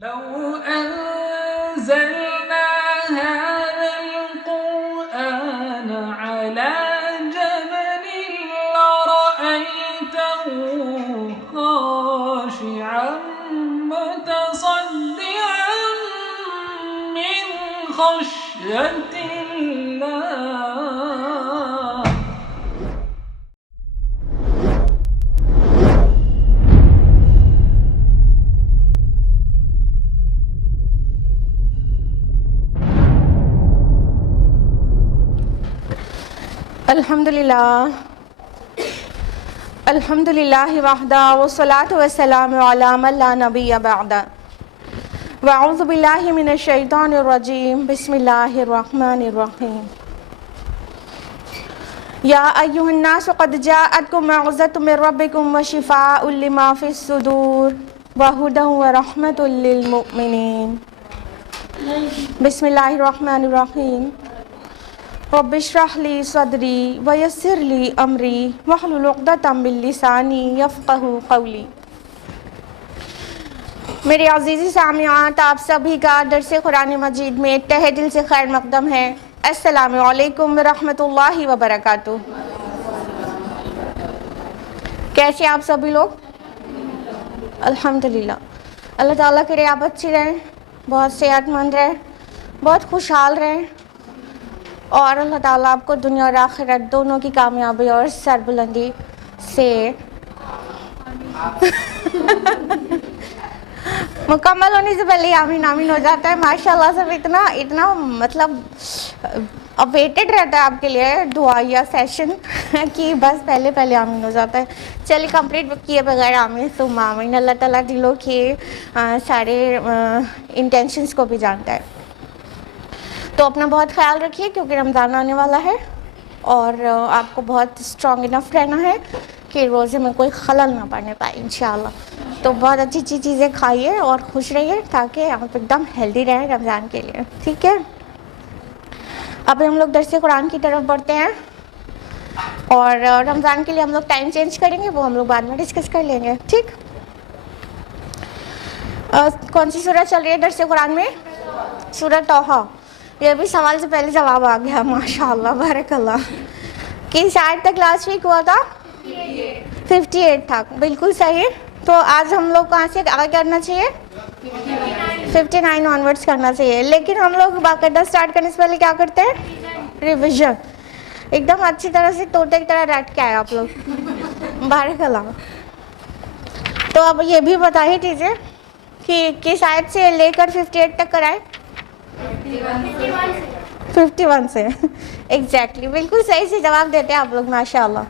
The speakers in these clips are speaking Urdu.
لو أنزلنا هذا القرآن على جبل لرأيته خاشعا متصدعا من خشية الله. الحمدللہ وحدہ والصلاة والسلام علی من لا نبی بعد. واعوذ باللہ من الشیطان الرجیم. بسم اللہ الرحمن الرحیم. یا ایھا الناس قد جاءتکم موعظۃ من ربکم وشفاء لما فی الصدور وہدی ورحمۃ للمؤمنین. بسم اللہ الرحمن الرحیم. رب اشرح لی صدری ویسر لی امری واحلل عقدۃ من لسانی یفقہوا قولی. میرے عزیزی سامعات، آپ سبھی کا درس قرآن مجید میں تہہ دل سے خیر مقدم ہے. السلام علیکم ورحمۃ اللہ وبرکاتہ. کیسے آپ سبھی لوگ؟ الحمدللہ. اللہ تعالیٰ کرے آپ اچھی رہیں، بہت صحت مند رہیں، بہت خوشحال رہیں، اور اللہ تعالیٰ آپ کو دنیا اور آخرت دونوں کی کامیابی اور سربلندی سے مکمل ہونے سے پہلے آمین آمین ہو جاتا ہے. ماشاءاللہ سب اتنا مطلب اویٹڈ رہتا ہے آپ کے لیے دعائیہ سیشن کہ بس پہلے آمین ہو جاتا ہے. چلیے کمپلیٹ کیے بغیر آمین ثم آمین. اللہ تعالیٰ دلوں کے سارے انٹینشنز کو بھی جانتا ہے. تو اپنا بہت خیال رکھیے کیونکہ رمضان آنے والا ہے اور آپ کو بہت اسٹرانگ انف رہنا ہے کہ روزے میں کوئی خلل نہ پڑنے پائے انشاءاللہ. تو بہت اچھی چیزیں کھائیے اور خوش رہیے تاکہ آپ ایک دم ہیلدی رہیں رمضان کے لیے. ٹھیک ہے، اب ہم لوگ درس قرآن کی طرف بڑھتے ہیں اور رمضان کے لیے ہم لوگ ٹائم چینج کریں گے، وہ ہم لوگ بعد میں ڈسکس کر لیں گے. ٹھیک، کون سی سورہ چل رہی ہے درس قرآن میں؟ سورہ طٰہٰ. یہ بھی سوال سے پہلے جواب آ گیا، ماشاءاللہ بارک اللہ. کس آیت تک لاسٹ ویک ہوا تھا؟ 58 تھا. بالکل صحیح. تو آج ہم لوگ کہاں سے آگے کرنا چاہیے؟ 59 آنورڈس کرنا چاہیے. لیکن ہم لوگ باقاعدہ اسٹارٹ کرنے سے پہلے کیا کرتے ہیں؟ ریویژن. ایک دم اچھی طرح سے طوطے کی طرح رٹ کے آئے آپ لوگ، بارک اللہ. تو اب یہ بھی بتا ہی دیجیے کہ کس آیت سے لے کر 58 تک کرائے؟ 51 سے. ایگزیکٹلی بالکل صحیح سے جواب دیتے ہیں آپ لوگ ماشاءاللہ.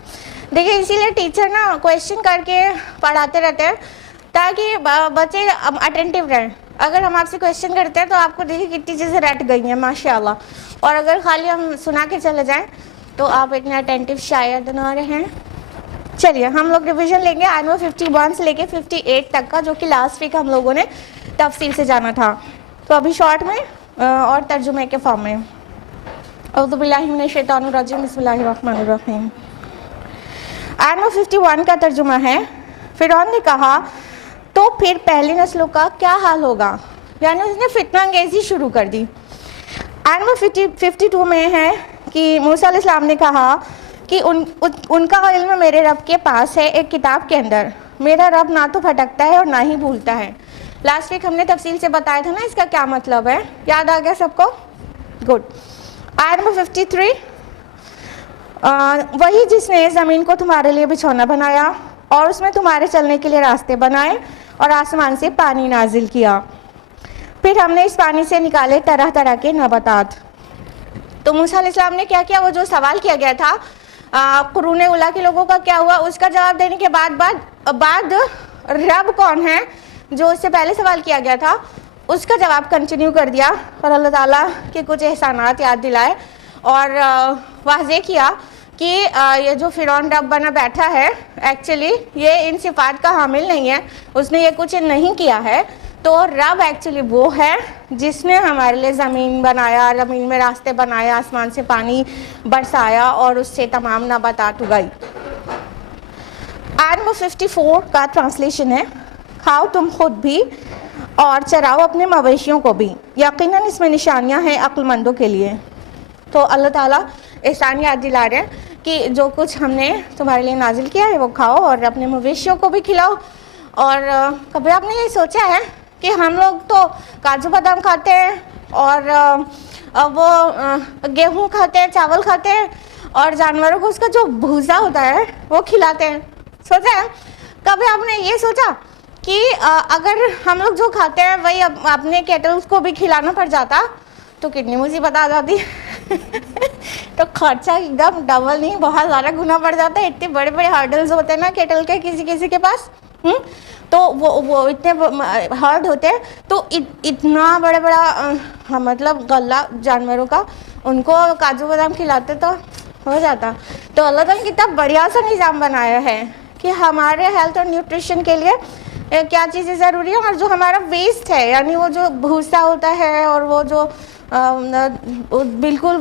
دیکھیے اسی لیے ٹیچر نا کویشچن کر کے پڑھاتے رہتے ہیں تاکہ بچے اٹینٹیو رہیں. اگر ہم آپ سے کویشچن کرتے ہیں تو آپ کو دیکھیے کتنی چیزیں رٹ گئی ہیں ماشاءاللہ، اور اگر خالی ہم سنا کے چلے جائیں تو آپ اتنے اٹینٹیو شاید نہ رہیں. چلیے ہم لوگ ریویژن لیں گے آیت نمبر 51 سے لے کے 58 تک کا، جو کہ لاسٹ ویک ہم لوگوں نے تفصیل سے جانا تھا. تو ابھی شارٹ میں اور ترجمے کے فارم میں. اعوذ باللہ من الشیطان الرجیم. بسم اللہ الرحمن الرحیم. آیت نمبر 51 کا ترجمہ ہے، فرعون نے کہا تو پھر پہلی نسلوں کا کیا حال ہوگا، یعنی اس نے فتنہ انگیزی شروع کر دی. آیت نمبر 52 میں ہے کہ موسیٰ علیہ السلام نے کہا کہ ان کا علم میرے رب کے پاس ہے ایک کتاب کے اندر. میرا رب نہ تو بھٹکتا ہے اور نہ ہی بھولتا ہے. لاسٹ ویک ہم نے تفصیل سے بتایا تھا نا اس کا کیا مطلب ہے، یاد آ گیا سب کو؟ گڈ. آیت نمبر 53، وہی جس نے زمین کو تمہارے لیے بچھونا بنایا اور اس میں تمہارے چلنے کے لیے راستے بنائے اور آسمان سے پانی نازل کیا، پھر ہم نے اس پانی سے نکالے طرح طرح کے نباتات. تو موسیٰ علیہ السلام نے کیا کیا؟ وہ جو سوال کیا گیا تھا قرون اولیٰ کے لوگوں کا کیا ہوا، اس کا جواب دینے کے بعد رب کون ہے جو اس سے پہلے سوال کیا گیا تھا اس کا جواب کنٹینیو کر دیا، اور اللہ تعالیٰ کے کچھ احسانات یاد دلائے اور واضح کیا کہ یہ جو فرعون رب بنا بیٹھا ہے ایکچولی یہ ان صفات کا حامل نہیں ہے، اس نے یہ کچھ نہیں کیا ہے. تو رب ایکچولی وہ ہے جس نے ہمارے لیے زمین بنایا، زمین میں راستے بنایا، آسمان سے پانی برسایا اور اس سے تمام نباتات اگائی. آیت نمبر 54 کا ٹرانسلیشن ہے، کھاؤ تم خود بھی اور چراؤ اپنے مویشیوں کو بھی، یقیناً اس میں نشانیاں ہیں عقلمندوں کے لیے۔ تو اللہ تعالیٰ احسان یاد دلا رہے ہیں کہ جو کچھ ہم نے تمہارے لیے نازل کیا ہے وہ کھاؤ اور اپنے مویشیوں کو بھی کھلاؤ۔ اور کبھی آپ نے یہ سوچا ہے کہ ہم لوگ تو کاجو بادام کھاتے ہیں اور وہ گیہوں کھاتے ہیں، چاول کھاتے ہیں، اور جانوروں کو اس کا جو بھوسا ہوتا ہے وہ کھلاتے ہیں؟ سوچا ہے کبھی آپ نے یہ سوچا کہ اگر ہم لوگ جو کھاتے ہیں وہی اپنے کیٹلز کو بھی کھلانا پڑ جاتا تو کتنی مصیبت آ جاتی؟ تو خرچہ ایک دم ڈبل نہیں بہت زیادہ گنا پڑ جاتا ہے۔ اتنے بڑے بڑے ہرڈلز ہوتے ہیں نا کیٹل کے کسی کے پاس، تو وہ اتنے ہارڈ ہوتے ہیں، تو اتنا بڑا مطلب غلہ جانوروں کا ان کو کاجو بادام کھلاتے تو ہو جاتا۔ تو اللہ تعالیٰ نے کتنا بڑھیا سا نظام بنایا ہے کہ ہمارے ہیلتھ اور نیوٹریشن کے لیے کیا چیزیں ضروری ہیں، اور جو ہمارا ویسٹ ہے یعنی وہ جو بھوسا ہوتا ہے اور وہ جو بالکل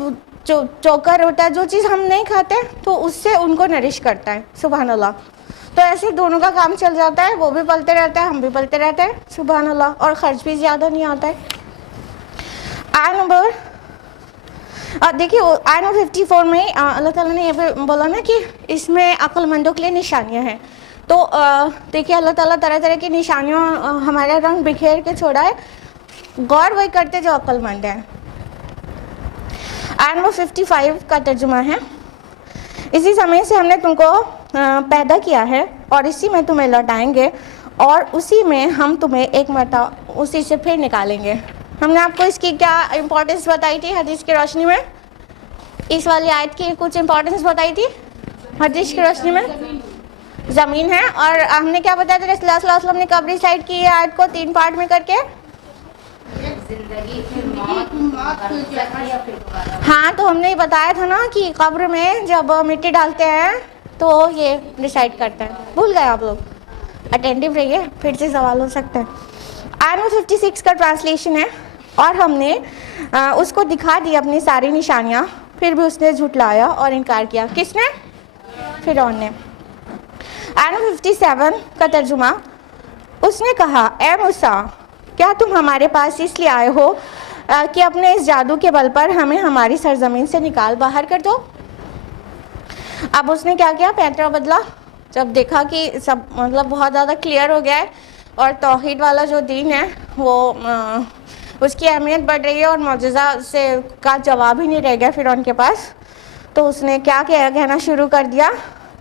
چوکر ہوتا ہے، جو چیز ہم نہیں کھاتے تو اس سے ان کو نرش کرتا ہے۔ سبحان اللہ۔ تو ایسے دونوں کا کام چل جاتا ہے، وہ بھی پلتے رہتا ہے، ہم بھی پلتے رہتے ہیں، سبحان اللہ، اور خرچ بھی زیادہ نہیں آتا ہے۔ آیت نمبر دیکھیے آیت نمبر 54 میں اللہ تعالیٰ نے یہ بھی بولا نا کہ اس میں عقل مندوں کے لیے نشانیاں ہیں۔ تو دیکھیے اللہ تعالیٰ طرح طرح کی نشانیوں ہمارا رنگ بکھیر کے چھوڑا ہے، غور وہی کرتے جو عقل مند ہیں۔ آیت نمبر 55 کا ترجمہ ہے، اسی زمین سے ہم نے تم کو پیدا کیا ہے اور اسی میں تمہیں لوٹائیں گے اور اسی میں ہم تمہیں ایک مرتبہ اسی سے پھر نکالیں گے۔ ہم نے آپ کو اس کی کیا امپورٹنس بتائی تھی حدیث کی روشنی میں؟ اس والی آیت کی کچھ امپورٹنس بتائی تھی حدیث کی روشنی میں؟ زمین ہے، اور ہم نے کیا بتایا تھا؟ رسول اللہ صلی اللہ علیہ وسلم نے قبر سائڈ کی آیت کو 3 پارٹ میں کر کے، ہاں تو ہم نے بتایا تھا نا کہ قبر میں جب مٹی ڈالتے ہیں تو یہ ڈیسائیڈ کرتے ہیں۔ بھول گئے آپ لوگ؟ اٹینٹیو رہیے، پھر سے سوال ہو سکتا ہے۔ آیت نمبر 56 کا ٹرانسلیشن ہے، اور ہم نے اس کو دکھا دی اپنی ساری نشانیاں، پھر بھی اس نے جھٹلایا اور انکار کیا۔ کس نے؟ فرعون نے۔ آیت نمبر 57 کا ترجمہ، اس نے کہا اے موسیٰ کیا تم ہمارے پاس اس لیے آئے ہو کہ اپنے اس جادو کے بل پر ہمیں ہماری سرزمین سے نکال باہر کر دو؟ اب اس نے کیا کیا؟ پینترا بدلا۔ جب دیکھا کہ سب مطلب بہت زیادہ کلیئر ہو گیا ہے اور توحید والا جو دین ہے وہ اس کی اہمیت بڑھ رہی ہے اور معجزہ سے کا جواب ہی نہیں رہ گیا فرعون کے پاس، تو اس نے کیا کہنا شروع کر دیا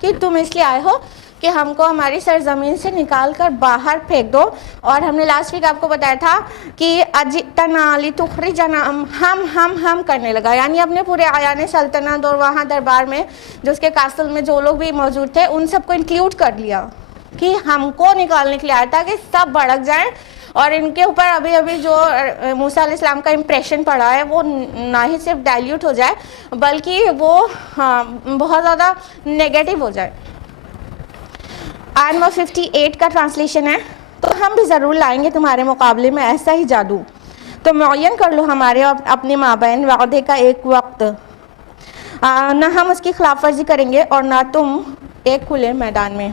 کہ تم اس لیے آئے ہو کہ ہم کو ہماری سرزمین سے نکال کر باہر پھینک دو۔ اور ہم نے لاسٹ ویک آپ کو بتایا تھا کہ اجئتنا لتخرجنا، ہم کرنے لگا، یعنی اپنے پورے آیان سلطنت اور وہاں دربار میں جو اس کے کاسل میں جو لوگ بھی موجود تھے ان سب کو انکلیوڈ کر لیا کہ ہم کو نکالنے کے لیے آیا تھا کہ سب بھڑک جائیں، اور ان کے اوپر ابھی جو موسیٰ علیہ السلام کا امپریشن پڑا ہے وہ نہ ہی صرف ڈائلیوٹ ہو جائے بلکہ وہ بہت زیادہ نیگیٹو ہو جائے۔ آیت نمبر 58 کا ٹرانسلیشن ہے، تو ہم بھی ضرور لائیں گے تمہارے مقابلے میں ایسا ہی جادو، تو معین کر لو ہمارے اور اپنے مابین وعدے کا ایک وقت، نہ ہم اس کی خلاف ورزی کریں گے اور نہ تم ایک کھلے میدان میں۔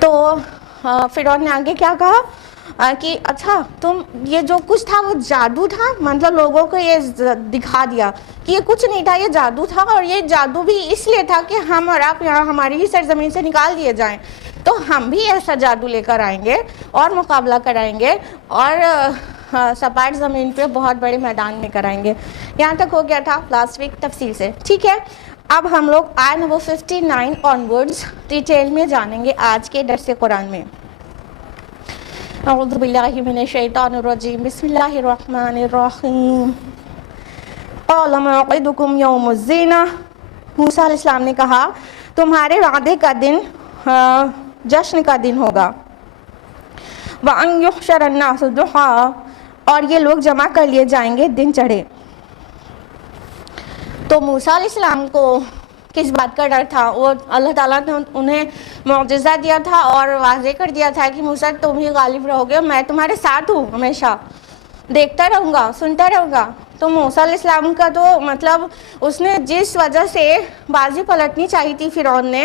تو فرعون نے آگے کیا کہا کہ اچھا تم یہ جو کچھ تھا وہ جادو تھا، مطلب لوگوں کو یہ دکھا دیا کہ یہ کچھ نہیں تھا، یہ جادو تھا، اور یہ جادو بھی اس لیے تھا کہ ہم اور آپ یہاں ہماری ہی سرزمین سے نکال دیے جائیں، تو ہم بھی ایسا جادو لے کر آئیں گے اور مقابلہ کرائیں گے اور سپاٹ زمین پہ بہت بڑے میدان میں کرائیں گے۔ یہاں تک ہو گیا تھا لاسٹ ویک تفصیل سے، ٹھیک ہے۔ اب ہم لوگ آیت نمبر 59 آنورڈز ڈیٹیل میں جانیں گے آج کے درس قرآن میں۔ اعوذ باللہ من الشیطان الرجیم، بسم اللہ الرحمن الرحیم۔ قال موعدکم یوم الزینہ، موسیٰ علیہ السلام نے کہا تمہارے وعدے کا دن جشن کا دن ہوگا۔ وَأَن يُحْشَرَ النَّاسُ ضُحًى، اور یہ لوگ جمع کر لیے جائیں گے دن چڑھے۔ تو موسیٰ علیہ السلام کو کس بات کا ڈر تھا؟ وہ اللہ تعالیٰ نے انہیں معجزہ دیا تھا اور واضح کر دیا تھا کہ موسیٰ تم ہی غالب رہو گے، میں تمہارے ساتھ ہوں، ہمیشہ دیکھتا رہوں گا، سنتا رہوں گا۔ تو موسیٰ علیہ السلام کا تو مطلب اس نے جس وجہ سے بازی پلٹنی چاہی تھی فرعون نے،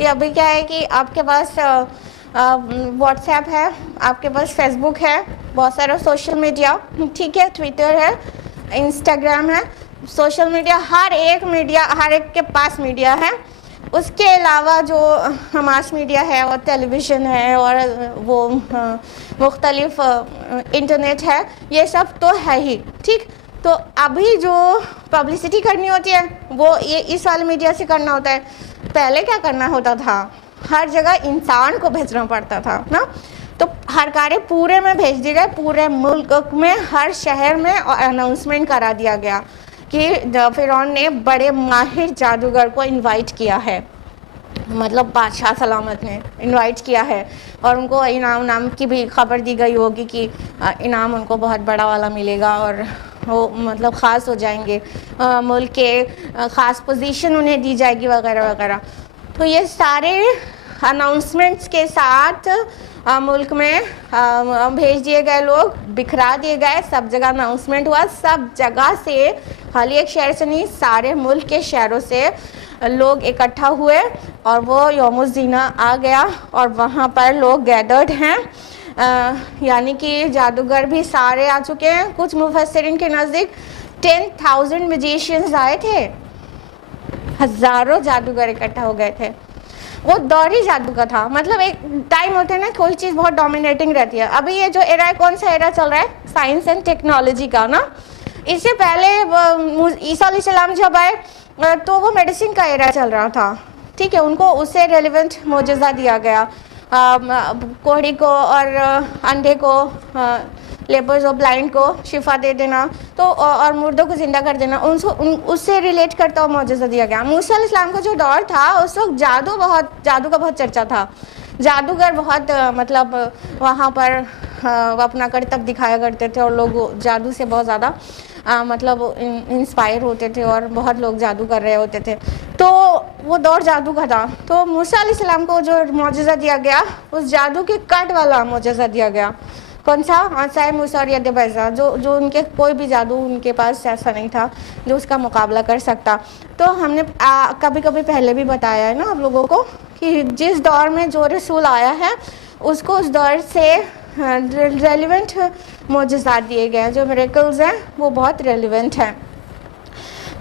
کہ ابھی کیا ہے کہ آپ کے پاس واٹس ایپ ہے, آپ کے پاس فیس بک ہے, بہت سارا سوشل میڈیا, ٹھیک ہے, ٹویٹر ہے, انسٹاگرام ہے, سوشل میڈیا, ہر ایک کے پاس میڈیا ہے. اس کے علاوہ جو ماس میڈیا ہے اور ٹیلی ویژن ہے اور وہ مختلف انٹرنیٹ ہے, یہ سب تو ہے ہی, ٹھیک. تو ابھی جو پبلسٹی کرنی ہوتی ہے وہ یہ اس والے میڈیا سے کرنا ہوتا ہے. پہلے کیا کرنا ہوتا تھا, ہر جگہ انسان کو بھیجنا پڑتا تھا نا. تو ہر کارے پورے میں بھیج دی گئے, پورے ملک میں ہر شہر میں اناؤنسمنٹ کرا دیا گیا کہ فرعون نے بڑے ماہر جادوگر کو انوائٹ کیا ہے, مطلب بادشاہ سلامت نے انوائٹ کیا ہے, اور ان کو انعام کی بھی خبر دی گئی ہوگی کہ انعام ان کو بہت بڑا والا ملے گا اور وہ مطلب خاص ہو جائیں گے, ملک کے خاص پوزیشن انہیں دی جائے گی وغیرہ وغیرہ. تو یہ سارے اناؤنسمنٹس کے ساتھ ملک میں بھیج دیے گئے, لوگ بکھرا دیے گئے, سب جگہ اناؤنسمنٹ ہوا, سب جگہ سے, خالی ایک شہر سے نہیں, سارے ملک کے شہروں سے لوگ اکٹھا ہوئے اور وہ یوم الزینہ آ گیا اور وہاں پر لوگ گیدرڈ ہیں. یعنی کہ جادوگر بھی سارے آ چکے ہیں. کچھ مفسرین کے نزدیک 10,000 میجیشینز آئے تھے, ہزاروں جادوگر اکٹھا ہو گئے تھے. وہ دور ہی جادو کا تھا, مطلب ایک ٹائم ہوتا ہے نا کوئی چیز بہت ڈومینیٹنگ رہتی ہے. ابھی یہ جو ایرا ہے, کون سا ایرا چل رہا ہے, سائنس اینڈ ٹیکنالوجی کا نا. اس سے پہلے عیسیٰ علیہ السلام جب آئے تو وہ میڈیسن کا ایرا چل رہا تھا, ٹھیک ہے. ان کو اس سے ریلیونٹ معجزہ دیا گیا, کوڑی کو اور اندھے کو, لیپرز اور بلائنڈ کو شفا دے دینا, تو اور مردوں کو زندہ کر دینا, اس سے ریلیٹ کرتا ہوا معجزہ دیا گیا. موسیٰ علیہ السلام کا جو دور تھا اس وقت جادو کا بہت چرچا تھا. جادوگر بہت مطلب وہاں پر اپنا کرتب دکھایا کرتے تھے اور لوگ جادو سے بہت زیادہ مطلب انسپائر ہوتے تھے اور بہت لوگ جادو کر رہے ہوتے تھے. تو وہ دور جادو کا تھا. تو موسیٰ علیہ السلام کو جو معجزہ دیا گیا اس جادو کے کٹ والا معجزہ دیا گیا. کون سا, عصائے موسیٰ اور ید بیضاء, جو ان کے کوئی بھی جادو ان کے پاس ایسا نہیں تھا جو اس کا مقابلہ کر سکتا. تو ہم نے کبھی کبھی پہلے بھی بتایا ہے نا آپ لوگوں کو کہ جس دور میں جو رسول آیا ہے اس کو اس دور سے ریلیونٹ معجزات دیے گئے ہیں, جو میریکلز ہیں وہ بہت ریلیونٹ ہیں.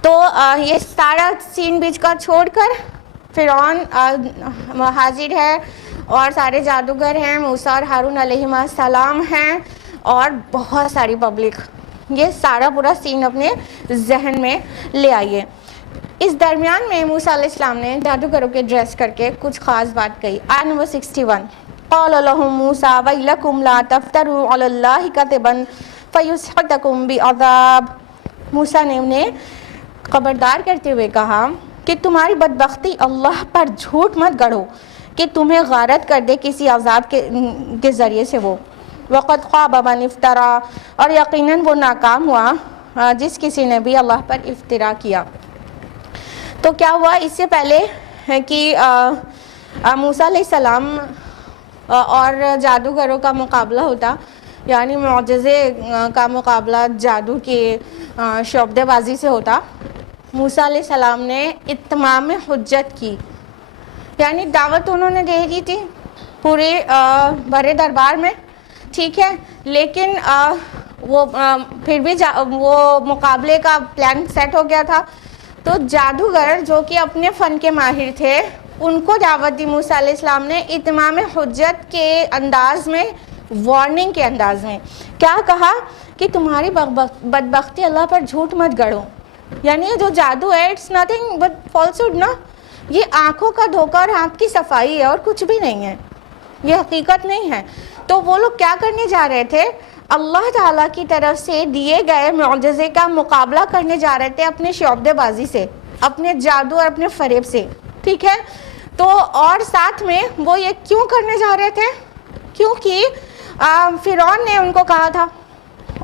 تو یہ سارا سین بیچ کا چھوڑ کر فرعون حاضر ہے اور سارے جادوگر ہیں, موسیٰ اور ہارون علیہ السلام ہیں اور بہت ساری پبلک. یہ سارا پورا سین اپنے ذہن میں لے آئیے. اس درمیان میں موسیٰ علیہ السلام نے جادوگروں کے ڈریس کر کے کچھ خاص بات کہی. آیت نمبر 61, قال لهم موسیٰ ویلکم لا تفتروا علی اللہ کذبا فیسحتکم بعذاب. موسیٰ نے انہیں خبردار کرتے ہوئے کہا کہ تمہاری بدبختی اللہ پر جھوٹ مت گڑھو کہ تمہیں غارت کر دے کسی عذاب کے ذریعے سے وہ. وقد خاب من افترا, اور یقیناً وہ ناکام ہوا جس کسی نے بھی اللہ پر افترا کیا. تو کیا ہوا, اس سے پہلے کہ موسیٰ علیہ السلام اور جادوگروں کا مقابلہ ہوتا, یعنی معجزے کا مقابلہ جادو کی شعبدے بازی سے ہوتا, موسیٰ علیہ السلام نے اتمام حجت کی, یعنی دعوت انہوں نے دے دی تھی پورے بڑے دربار میں, ٹھیک ہے. لیکن وہ پھر بھی وہ مقابلے کا پلان سیٹ ہو گیا تھا. تو جادوگر جو کہ اپنے فن کے ماہر تھے ان کو دعوت دی موسیٰ علیہ السلام نے اتمام حجت کے انداز میں, وارننگ کے انداز میں. کیا کہا کہ تمہاری بدبختی اللہ پر جھوٹ مت گڑھو. یعنی یہ جو جادو ہے اٹس نتھنگ بٹ فالسہڈ نا, یہ آنکھوں کا دھوکہ اور ہاتھ کی صفائی ہے اور کچھ بھی نہیں ہے, یہ حقیقت نہیں ہے. تو وہ لوگ کیا کرنے جا رہے تھے, اللہ تعالیٰ کی طرف سے دیے گئے معجزے کا مقابلہ کرنے جا رہے تھے اپنے شعبدے بازی سے, اپنے جادو اور اپنے فریب سے, ٹھیک ہے. تو اور ساتھ میں وہ یہ کیوں کرنے جا رہے تھے, کیونکہ فرعون نے ان کو کہا تھا,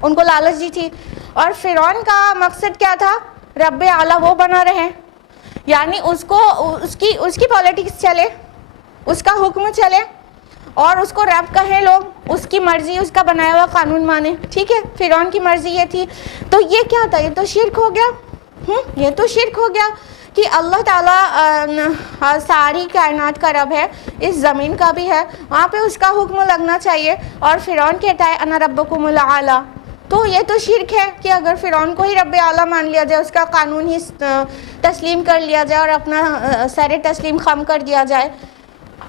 ان کو لالچ دی تھی, اور فرعون کا مقصد کیا تھا, رب اعلیٰ وہ بنا رہے, یعنی اس کی پالیٹکس چلے, اس کا حکم چلے اور اس کو رب کہیں لوگ, اس کی مرضی, اس کا بنایا ہوا قانون مانے, ٹھیک ہے. فرعون کی مرضی یہ تھی. تو یہ کیا تھا, یہ تو شرک ہو گیا, یہ تو شرک ہو گیا کہ اللہ تعالیٰ ساری کائنات کا رب ہے، اس زمین کا بھی ہے، وہاں پہ اس کا حکم لگنا چاہیے. اور فرعون کہتا ہے انا ربکم الاعلی. تو یہ تو شرک ہے کہ اگر فرعون کو ہی رب اعلیٰ مان لیا جائے، اس کا قانون ہی تسلیم کر لیا جائے اور اپنا سر تسلیم خم کر دیا جائے،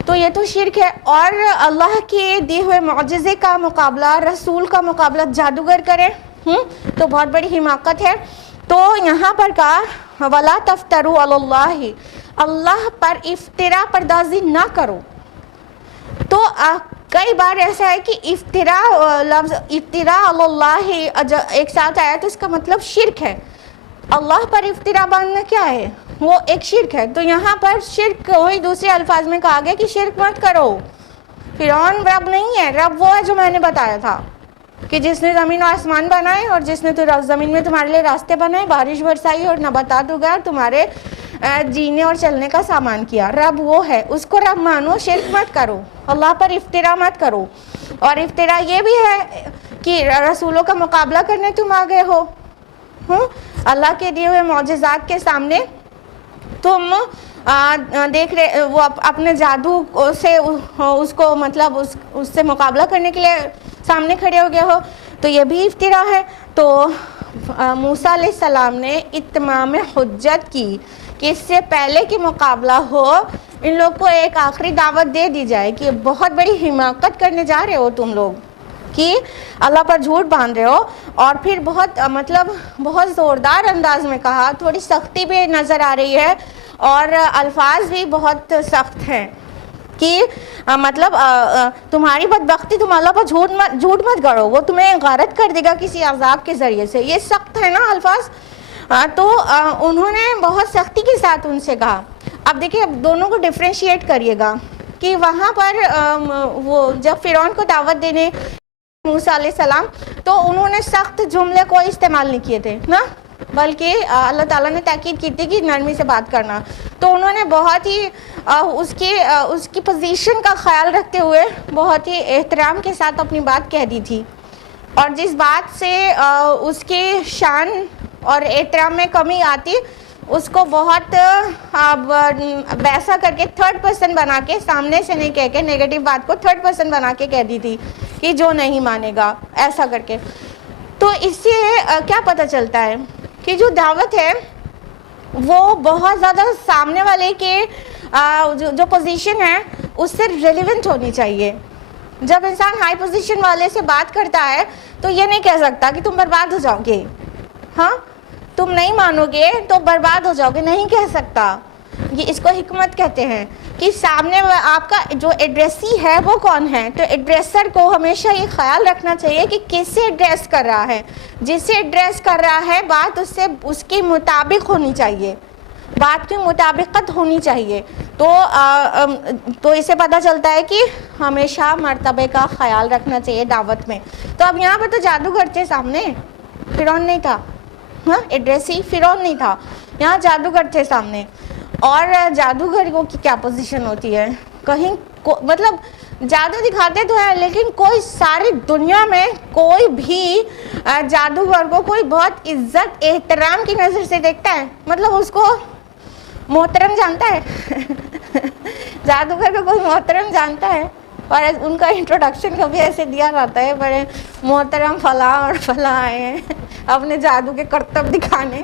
تو یہ تو شرک ہے. اور اللہ کے دیے ہوئے معجزے کا مقابلہ، رسول کا مقابلہ جادوگر کرے تو بہت بڑی حماقت ہے. تو یہاں پر کہا وَلَا تَفْتَرُوا عَلَى اللَّهِ، اللہ پر افترا پردازی نہ کرو. تو کئی بار ایسا ہے کہ لفظ افترا علی اللہ ایک ساتھ آیا تو اس کا مطلب شرک ہے. اللہ پر افترا باندھنا کیا ہے؟ وہ ایک شرک ہے. تو یہاں پر شرک وہی دوسرے الفاظ میں کہا گیا کہ شرک مت کرو. فرعون رب نہیں ہے، رب وہ ہے جو میں نے بتایا تھا کہ جس نے زمین و آسمان بنائے اور جس نے تو زمین میں تمہارے لیے راستے بنائے، بارش برسائی اور نباتات اگائے اور تمہارے جینے اور چلنے کا سامان کیا. رب وہ ہے، اس کو رب مانو، شرک مت کرو، اللہ پر افترا مت کرو. اور افترا یہ بھی ہے کہ رسولوں کا مقابلہ کرنے تم آ گئے ہو، اللہ کے دیے ہوئے معجزات کے سامنے تم دیکھ رہے، وہ اپنے جادو سے اس کو مطلب اس سے مقابلہ کرنے کے لیے سامنے کھڑے ہو گئے ہو، تو یہ بھی افترا ہے. تو موسیٰ علیہ السلام نے اتمام حجت کی کہ اس سے پہلے کہ مقابلہ ہو ان لوگ کو ایک آخری دعوت دے دی جائے کہ بہت بڑی حماقت کرنے جا رہے ہو تم لوگ، کہ اللہ پر جھوٹ باندھ رہے ہو. اور پھر بہت زوردار انداز میں کہا، تھوڑی سختی بھی نظر آ رہی ہے اور الفاظ بھی بہت سخت ہیں کہ مطلب تمہاری بدبختی، تم اللہ پر جھوٹ مت گڑو، وہ تمہیں غارت کر دے گا کسی عذاب کے ذریعے سے. یہ سخت ہے نا الفاظ. تو انہوں نے بہت سختی کے ساتھ ان سے کہا. اب دیکھیں، اب دونوں کو ڈفرینشیٹ کریے گا کہ وہاں پر وہ جب فرعون کو دعوت دینے موسیٰ علیہ السلام، تو انہوں نے سخت جملے کوئی استعمال نہیں کیے تھے نا، بلکہ اللہ تعالیٰ نے تاکید کی تھی کہ نرمی سے بات کرنا. تو انہوں نے بہت ہی اس کی پوزیشن کا خیال رکھتے ہوئے بہت ہی احترام کے ساتھ اپنی بات کہہ دی تھی. اور جس بات سے اس کی شان اور احترام میں کمی آتی، اس کو بہت ویسا کر کے تھرڈ پرسن بنا کے، سامنے سے نہیں کہہ کے، نیگیٹو بات کو تھرڈ پرسن بنا کے کہہ دی تھی کہ جو نہیں مانے گا، ایسا کر کے. تو اس سے کیا پتہ چلتا ہے کہ جو دعوت ہے وہ بہت زیادہ سامنے والے کے جو پوزیشن ہے اس سے ریلیونٹ ہونی چاہیے. جب انسان ہائی پوزیشن والے سے بات کرتا ہے تو یہ نہیں کہہ سکتا کہ تم برباد ہو جاؤ گے، تم نہیں مانو گے تو برباد ہو جاؤ گے، نہیں کہہ سکتا. یہ اس کو حکمت کہتے ہیں کہ سامنے آپ کا جو ایڈریسی ہے وہ کون ہے. تو ایڈریسر کو ہمیشہ یہ خیال رکھنا چاہیے کہ کس سے ایڈریس کر رہا ہے. جس سے ایڈریس کر رہا ہے بات اس کے مطابق ہونی چاہیے، بات کی مطابقت ہونی چاہیے. تو اسے پتہ چلتا ہے کہ ہمیشہ مرتبے کا خیال رکھنا چاہیے دعوت میں. تو اب یہاں پہ تو جادوگر تھے سامنے، فرعون نہیں تھا. ایڈریسی فرعون نہیں تھا، یہاں جادوگر تھے سامنے. اور جادوگروں کی کیا پوزیشن ہوتی ہے؟ کہیں مطلب جادو دکھاتے تو ہیں لیکن کوئی ساری دنیا میں کوئی بھی جادوگر کو کوئی بہت عزت احترام کی نظر سے دیکھتا ہے، مطلب اس کو محترم جانتا ہے. جادوگر کو کوئی محترم جانتا ہے. اور ان کا انٹروڈکشن کبھی ایسے دیا جاتا ہے، بڑے محترم فلاں اور فلاں آئے ہیں اپنے جادو کے کرتب دکھانے،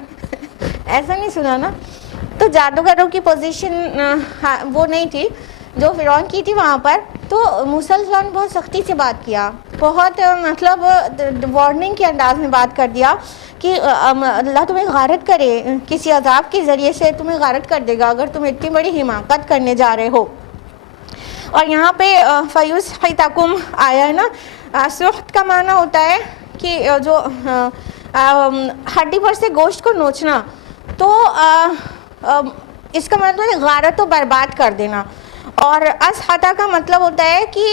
ایسا نہیں سنا نا. تو جادوگروں کی پوزیشن وہ نہیں تھی جو فرعون کی تھی وہاں پر. تو موسیٰ علیہ السلام نے بہت سختی سے بات کیا، بہت مطلب وارننگ کے انداز میں بات کر دیا کہ اللہ تمہیں غارت کرے، کسی عذاب کے ذریعے سے تمہیں غارت کر دے گا اگر تم اتنی بڑی حماقت کرنے جا رہے ہو. اور یہاں پہ فَيُسْحِتَكُمْ آیا ہے نا، سحت کا معنی ہوتا ہے کہ جو ہڈی پر سے گوشت کو نوچنا. تو اس کا مطلب ہے غارت و برباد کر دینا. اور اسحتہ کا مطلب ہوتا ہے کہ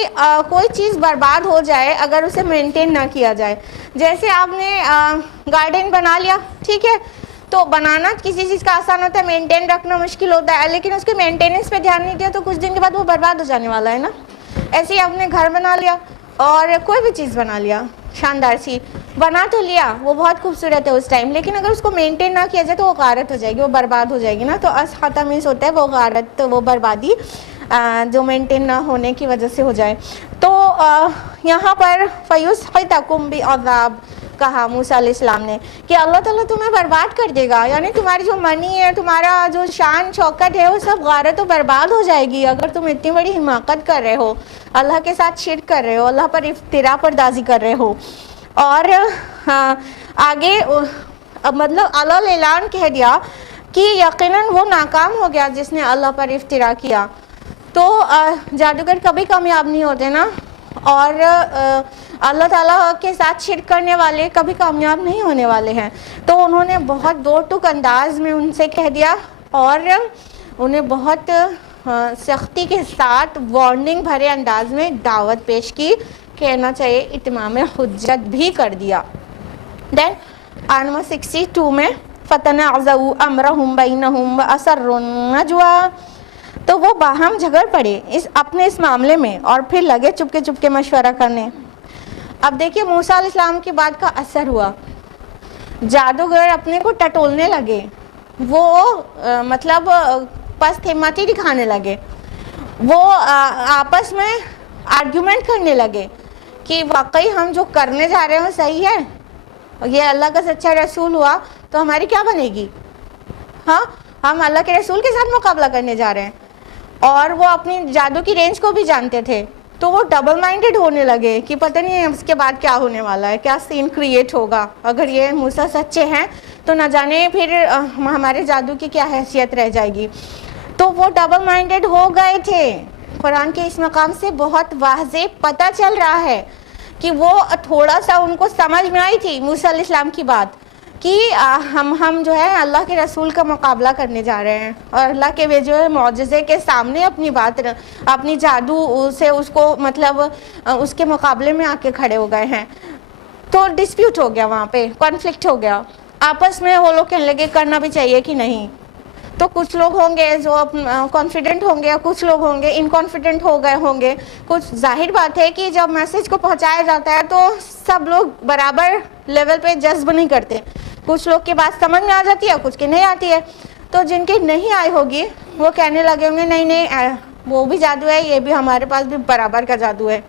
کوئی چیز برباد ہو جائے اگر اسے مینٹین نہ کیا جائے. جیسے آپ نے گارڈن بنا لیا، ٹھیک ہے، تو بنانا کسی چیز کا آسان ہوتا ہے، مینٹین رکھنا مشکل ہوتا ہے، لیکن اس کے مینٹیننس پہ دھیان نہیں دیا تو کچھ دن کے بعد وہ برباد ہو جانے والا ہے نا. ایسے ہی آپ نے گھر بنا لیا اور کوئی بھی چیز بنا لیا، شاندار سی بنا تو لیا, وہ بہت خوبصورت ہے اس ٹائم, لیکن اگر اس کو مینٹین نہ کیا جائے تو وہ غارت ہو جائے گی, وہ برباد ہو جائے گی نا. تو اسحاطہ مینس ہوتا ہے وہ غارت, وہ بربادی جو مینٹین نہ ہونے کی وجہ سے ہو جائے. تو یہاں پر فَيُسْحِتَكُمْ بِعَذَابٍ کہا موسیٰ علیہ السلام نے کہ اللہ تعالیٰ تمہیں برباد کر دے گا, یعنی تمہاری جو منی ہے, تمہارا جو شان شوکت ہے, وہ سب غارت و برباد ہو جائے گی اگر تم اتنی بڑی حماقت کر رہے ہو, اللہ کے ساتھ شرک کر رہے ہو, اللہ پر افتراء پردازی کر رہے ہو. اور آگے مطلب اللہ اعلان کہہ دیا کہ یقیناً وہ ناکام ہو گیا جس نے اللہ پر افتراء کیا. تو جادوگر کبھی کامیاب نہیں ہوتے نا, اور اللہ تعالیٰ کے ساتھ شرک کرنے والے کبھی کامیاب نہیں ہونے والے ہیں. تو انہوں نے بہت دو ٹوک انداز میں ان سے کہہ دیا, اور انہیں بہت سختی کے ساتھ وارننگ بھرے انداز میں دعوت پیش کی, کہنا چاہیے اتمام حجت بھی کر دیا. دین آیت نمبر 62 میں فَتَنَازَعُوا أَمْرَهُمْ بَيْنَهُمْ وَأَسَرُّوا النَّجْوَىٰ, تو وہ باہم جھگڑ پڑے اپنے اس معاملے میں اور پھر لگے چپکے چپکے مشورہ کرنے. اب دیکھیے موسیٰ علیہ السلام کی بات کا اثر ہوا, جادوگر اپنے کو ٹٹولنے لگے, وہ مطلب پست ہمت ہی دکھانے لگے, وہ آپس میں آرگیومنٹ کرنے لگے کہ واقعی ہم جو کرنے جا رہے ہیں وہ صحیح ہے, یہ اللہ کا سچا رسول ہوا تو ہماری کیا بنے گی, ہاں ہم اللہ کے رسول کے ساتھ مقابلہ کرنے جا رہے ہیں. اور وہ اپنی جادو کی رینج کو بھی جانتے تھے, تو وہ ڈبل مائنڈڈ ہونے لگے کہ پتہ نہیں اس کے بعد کیا ہونے والا ہے, کیا سین کریٹ ہوگا, اگر یہ موسیٰ سچے ہیں تو نہ جانے پھر ہمارے جادو کی کیا حیثیت رہ جائے گی. تو وہ ڈبل مائنڈڈ ہو گئے تھے. قرآن کے اس مقام سے بہت واضح پتہ چل رہا ہے کہ وہ تھوڑا سا ان کو سمجھ میں آئی تھی موسیٰ علیہ السلام کی بات کہ ہم جو ہے اللہ کے رسول کا مقابلہ کرنے جا رہے ہیں, اور اللہ کے بھیجے ہوئے معجزے کے سامنے اپنی بات, اپنی جادو سے اس کو مطلب اس کے مقابلے میں آ کے کھڑے ہو گئے ہیں. تو ڈسپیوٹ ہو گیا, وہاں پہ کانفلکٹ ہو گیا آپس میں. وہ لوگ کہنے لگے کرنا بھی چاہیے کہ نہیں. تو کچھ لوگ ہوں گے جو کانفیڈنٹ ہوں گے, کچھ لوگ ہوں گے انکانفیڈنٹ ہو گئے ہوں گے. کچھ ظاہر بات ہے کہ جب میسج کو پہنچایا جاتا ہے تو سب لوگ برابر لیول پہ جذب نہیں کرتے, کچھ لوگ کی بات سمجھ میں آ جاتی ہے, کچھ کی نہیں آتی ہے. تو جن کی نہیں آئی ہوگی وہ کہنے لگے ہوں گے نہیں نہیں وہ بھی جادو ہے, یہ بھی ہمارے پاس بھی برابر کا جادو ہے.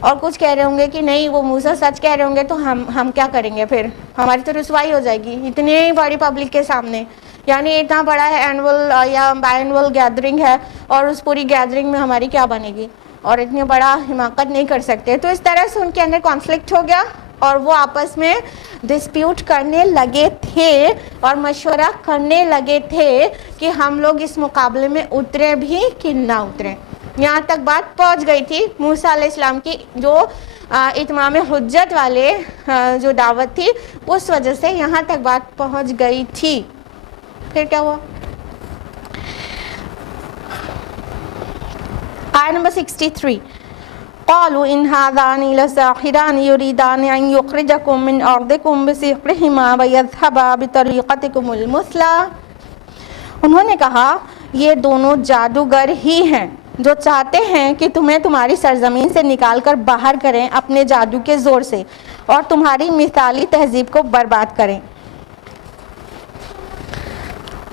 اور کچھ کہہ رہے ہوں گے کہ نہیں وہ موسیٰ سچ کہہ رہے ہوں گے تو ہم کیا کریں گے, پھر ہماری تو رسوائی ہو جائے گی اتنی بڑی پبلک کے سامنے. یعنی اتنا بڑا ہے اینول یا بائی اینول گیدرنگ ہے, اور اس پوری گیدرنگ میں ہماری کیا بنے گی, اور اتنی بڑا حماقت نہیں کر سکتے. تو اس طرح سے ان کے اندر کانفلکٹ ہو گیا, اور وہ آپس میں ڈسپیوٹ کرنے لگے تھے اور مشورہ کرنے لگے تھے کہ ہم لوگ اس مقابلے میں اترے بھی کہ نہ اتریں. یہاں تک بات پہنچ گئی تھی موسیٰ علیہ السلام کی جو اتمام حجت والے جو دعوت تھی, اس وجہ سے یہاں تک بات پہنچ گئی تھی. پھر کیا ہوا؟ آیت نمبر 63 قالوا ان هذان لساحران يريدان ان يخرجكم من ارضكم بسحرهما ويذهبا بطريقتكم المثلى. انہوں نے کہا یہ دونوں جادوگر ہی ہیں جو چاہتے ہیں کہ تمہیں تمہاری سرزمین سے نکال کر باہر کریں اپنے جادو کے زور سے, اور تمہاری مثالی تہذیب کو برباد کریں.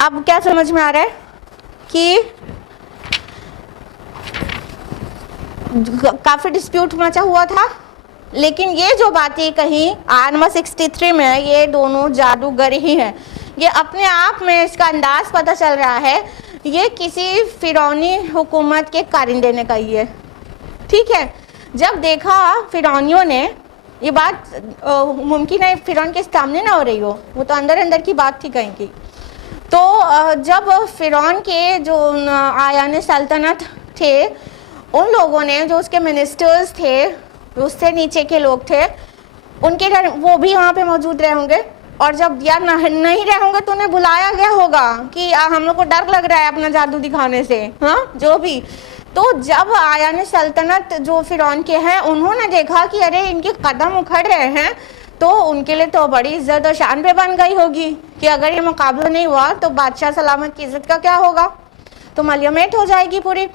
اب کیا سمجھ میں آ رہا ہے کہ کافی ڈسپیوٹ مچا ہوا تھا, لیکن یہ جو باتیں کہیں آیت نمبر 63 میں, یہ دونوں جادوگر ہی ہیں. یہ اپنے آپ میں اس کا انداز پتہ چل رہا ہے یہ کسی فرعونی حکومت کے کارندے نے کہی ہے. ٹھیک ہے, جب دیکھا فرعونیوں نے, یہ بات ممکن ہے فرعون کے سامنے نہ ہو رہی ہو, وہ تو اندر اندر کی بات تھی کہیں کی. تو جب فرعون کے جو آیان سلطنت تھے, ان لوگوں نے جو اس کے منسٹرز تھے, اس سے نیچے کے لوگ تھے, ان کے گھر وہ بھی وہاں پہ موجود رہے ہوں گے. اور جب یا نہیں رہے ہوں گے تو انہیں بلایا گیا ہوگا کہ ہم لوگ کو ڈر لگ رہا ہے اپنا جادو دکھانے سے, ہاں جو بھی. تو جب آیان سلطنت جو فرعون کے ہیں انہوں نے دیکھا کہ ارے ان کے قدم اکھڑ رہے ہیں, تو ان کے لیے تو بڑی عزت و شان پہ بن گئی ہوگی کہ اگر یہ مقابلہ نہیں ہوا تو بادشاہ سلامت کی عزت کا کیا ہوگا, تو ملیمیٹ ہو جائے گی پوری.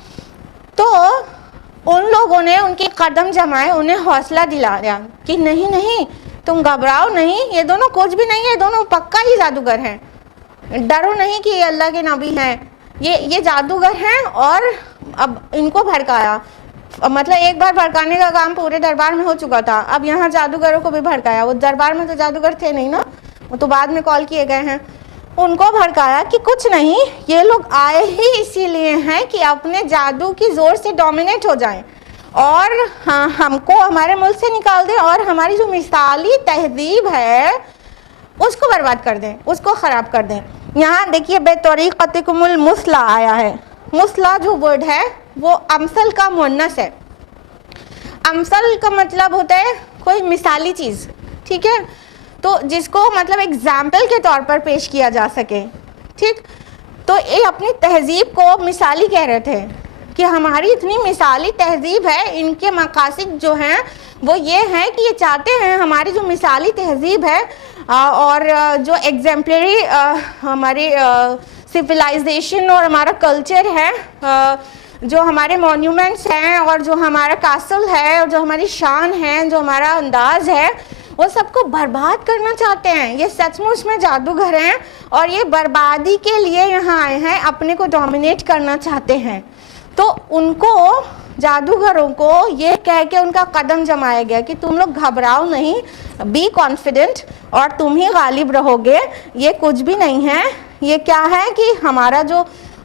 تو ان لوگوں نے ان کے قدم جمائے, انہیں حوصلہ دلایا کہ نہیں نہیں تم گھبراؤ نہیں, یہ دونوں کچھ بھی نہیں ہے, یہ دونوں پکا ہی جادوگر ہیں, ڈرو نہیں کہ یہ اللہ کے نبی ہیں, یہ جادوگر ہیں. اور اب ان کو بھڑکایا, مطلب ایک بار بھڑکانے کا کام پورے دربار میں ہو چکا تھا, اب یہاں جادوگروں کو بھی بھڑکایا. وہ دربار میں تو جادوگر تھے نہیں نا, وہ تو بعد میں کال کیے گئے ہیں. ان کو بھڑکایا کہ کچھ نہیں, یہ لوگ آئے ہی اسی لیے ہیں کہ اپنے جادو کی زور سے ڈومینیٹ ہو جائیں اور ہم کو ہمارے ملک سے نکال دیں, اور ہماری جو مثالی تہذیب ہے اس کو برباد کر دیں, اس کو خراب کر دیں. یہاں دیکھیے بے طریقتکم المثلا آیا ہے. مثلا جو ورڈ ہے وہ امثل کا مؤنث ہے. امثل کا مطلب ہوتا ہے کوئی مثالی چیز, ٹھیک ہے, تو جس کو مطلب ایگزامپل کے طور پر پیش کیا جا سکے, ٹھیک. تو یہ اپنی تہذیب کو مثالی کہہ رہے تھے کہ ہماری اتنی مثالی تہذیب ہے, ان کے مقاصد جو ہیں وہ یہ ہیں کہ یہ چاہتے ہیں ہماری جو مثالی تہذیب ہے اور جو ایگزمپلری ہماری سویلائزیشن اور ہمارا کلچر ہے, جو ہمارے مونیومنٹس ہیں اور جو ہمارا کاسل ہے اور جو ہماری شان ہے, جو ہمارا انداز ہے, وہ سب کو برباد کرنا چاہتے ہیں. یہ سچ مچ میں جادوگر ہیں اور یہ بربادی کے لیے یہاں آئے ہیں, اپنے کو ڈومینیٹ کرنا چاہتے ہیں. تو ان کو جادوگروں کو یہ کہہ کے ان کا قدم جمایا گیا کہ تم لوگ گھبراؤ نہیں, بی کانفیڈنٹ, اور تم ہی غالب رہو گے. یہ کچھ بھی نہیں ہے, یہ کیا ہے کہ ہمارا جو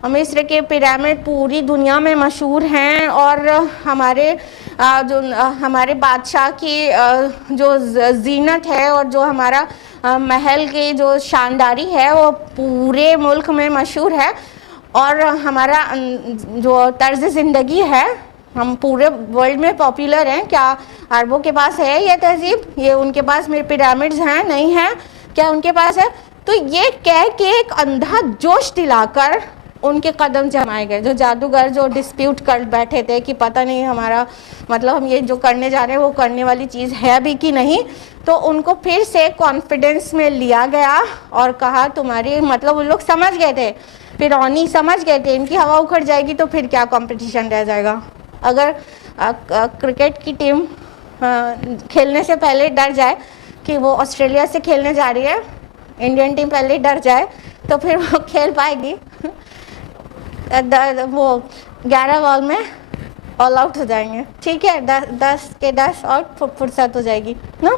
مصر کے پیرامڈ پوری دنیا میں مشہور ہیں, اور جو ہمارے بادشاہ کی جو زینت ہے اور جو ہمارا محل کی جو شانداری ہے وہ پورے ملک میں مشہور ہے, اور ہمارا جو طرز زندگی ہے ہم پورے ورلڈ میں پاپولر ہیں. کیا عربوں کے پاس ہے یہ تہذیب؟ یہ ان کے پاس میرے پیرامڈز ہیں نہیں ہیں کیا ان کے پاس ہے؟ تو یہ کہہ کے ایک اندھا جوش دلا کر ان کے قدم جمائے گئے. جو جادوگر جو ڈسپیوٹ کر بیٹھے تھے کہ پتہ نہیں ہمارا مطلب ہم یہ جو کرنے جا رہے ہیں وہ کرنے والی چیز ہے بھی کہ نہیں, تو ان کو پھر سے کانفیڈنس میں لیا گیا اور کہا تمہاری مطلب ان لوگ سمجھ گئے تھے, فرعونی سمجھ گئے تھے ان کی ہوا اکھڑ جائے گی تو پھر کیا کمپٹیشن رہ جائے گا. اگر کرکٹ کی ٹیم کھیلنے سے پہلے ڈر جائے کہ وہ آسٹریلیا سے کھیلنے جا رہی ہے, انڈین ٹیم پہلے ڈر جائے تو پھر وہ کھیل پائے گی؟ وہ 11 بال میں آل آؤٹ ہو جائیں گے, ٹھیک ہے, 10 کے 10 آؤٹ, فرصت ہو جائے گی نا.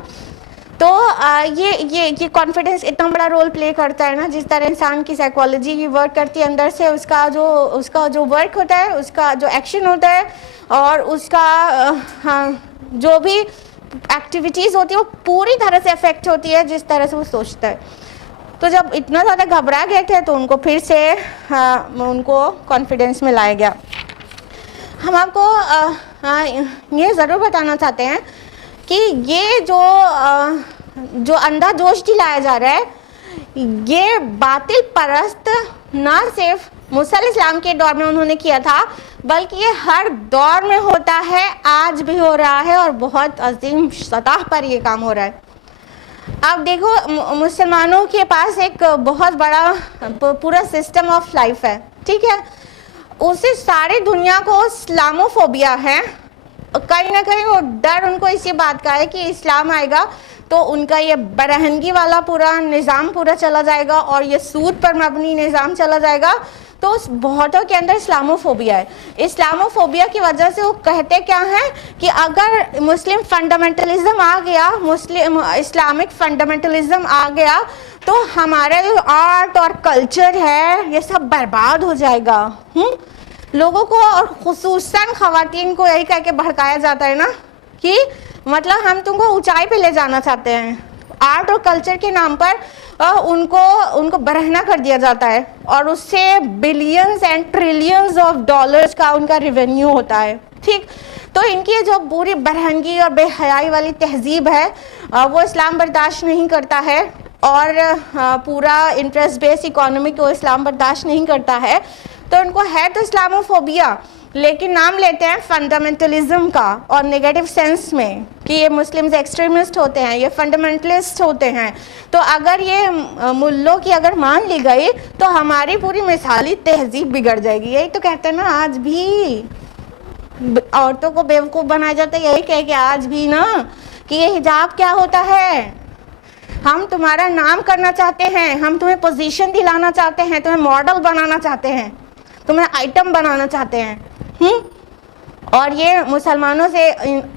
تو یہ کانفیڈنس اتنا بڑا رول پلے کرتا ہے نا, جس طرح انسان کی سائیکالوجی ورک کرتی ہے اندر سے, اس کا جو ورک ہوتا ہے, اس کا جو ایکشن ہوتا ہے اور اس کا جو بھی ایکٹیویٹیز ہوتی ہے وہ پوری طرح سے افیکٹ ہوتی ہے جس طرح سے وہ سوچتا ہے. تو جب اتنا زیادہ گھبرا گئے تھے تو ان کو پھر سے ان کو کانفیڈنس میں لایا گیا. ہم آپ کو یہ ضرور بتانا چاہتے ہیں کہ یہ جو اندھا جوش دلایا جا رہا ہے یہ باطل پرست نہ صرف موسیٰ علیہ السلام کے دور میں انہوں نے کیا تھا, بلکہ یہ ہر دور میں ہوتا ہے, آج بھی ہو رہا ہے اور بہت عظیم سطح پر یہ کام ہو رہا ہے. اب دیکھو مسلمانوں کے پاس ایک بہت بڑا پورا سسٹم آف لائف ہے, ٹھیک ہے, اسے ساری دنیا کو اسلاموفوبیا ہے. کہیں نہ کہیں وہ ڈر ان کو اسی بات کا ہے کہ اسلام آئے گا تو ان کا یہ برہنگی والا پورا نظام پورا چلا جائے گا اور یہ سود پر مبنی نظام چلا جائے گا. تو بہتوں کے اندر اسلاموفوبیا ہے. اسلاموفوبیا کی وجہ سے وہ کہتے کیا ہیں کہ اگر مسلم فنڈامنٹلزم آ گیا, اسلامک فنڈامنٹلزم آ گیا تو ہمارا جو آرٹ اور کلچر ہے یہ سب برباد ہو جائے گا. لوگوں کو اور خصوصاً خواتین کو یہی کہہ کے بھڑکایا جاتا ہے نا کہ مطلب ہم تم کو اونچائی پہ لے جانا چاہتے ہیں, آرٹ اور کلچر کے نام پر ان کو برہنہ کر دیا جاتا ہے اور اس سے billions and trillions of dollars کا ان کا ریونیو ہوتا ہے, ٹھیک. تو ان کی جو پوری برہنگی اور بے حیائی والی تہذیب ہے وہ اسلام برداشت نہیں کرتا ہے, اور پورا انٹرسٹ بیس اکانومی کو اسلام برداشت نہیں کرتا ہے. تو ان کو ہے تو اسلاموفوبیا, لیکن نام لیتے ہیں فنڈامنٹلزم کا, اور نیگیٹو سینس میں کہ یہ مسلمز ایکسٹریمسٹ ہوتے ہیں, یہ فنڈامنٹلسٹ ہوتے ہیں. تو اگر یہ ملوں کی اگر مان لی گئی تو ہماری پوری مثالی تہذیب بگڑ جائے گی. یہی تو کہتے ہیں نا آج بھی عورتوں کو بیوقوف بنایا جاتا ہے یہی کہہ کہ آج بھی نا کہ یہ حجاب کیا ہوتا ہے. ہم تمہارا نام کرنا چاہتے ہیں, ہم تمہیں پوزیشن دلانا چاہتے ہیں, تمہیں ماڈل بنانا چاہتے ہیں, تمہیں آئٹم بنانا چاہتے ہیں. اور یہ مسلمانوں سے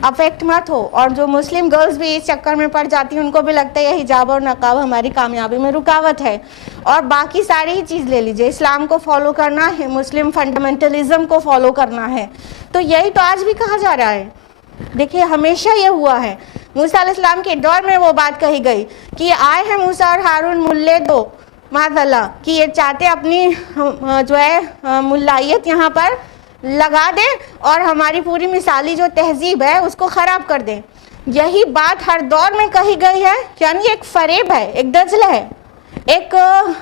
افیکٹ مت ہو. اور جو مسلم گرلز بھی اس چکر میں پڑ جاتی ہیں ان کو بھی لگتا ہے یہ حجاب اور نقاب ہماری کامیابی میں رکاوٹ ہے. اور باقی ساری ہی چیز لے لیجئے, اسلام کو فالو کرنا ہے, مسلم فنڈامنٹلزم کو فالو کرنا ہے, تو یہی تو آج بھی کہا جا رہا ہے. دیکھیے ہمیشہ یہ ہوا ہے. موسیٰ علیہ السلام کے دور میں وہ بات کہی گئی کہ یہ آئے ہیں موسیٰ اور ہارون ملے دو معاذ اللہ, کہ یہ چاہتے اپنی جو ہے ملائیت یہاں پر لگا دیں اور ہماری پوری مثالی جو تہذیب ہے اس کو خراب کر دیں. یہی بات ہر دور میں کہی گئی ہے. یعنی ایک فریب ہے, ایک دجل ہے, ایک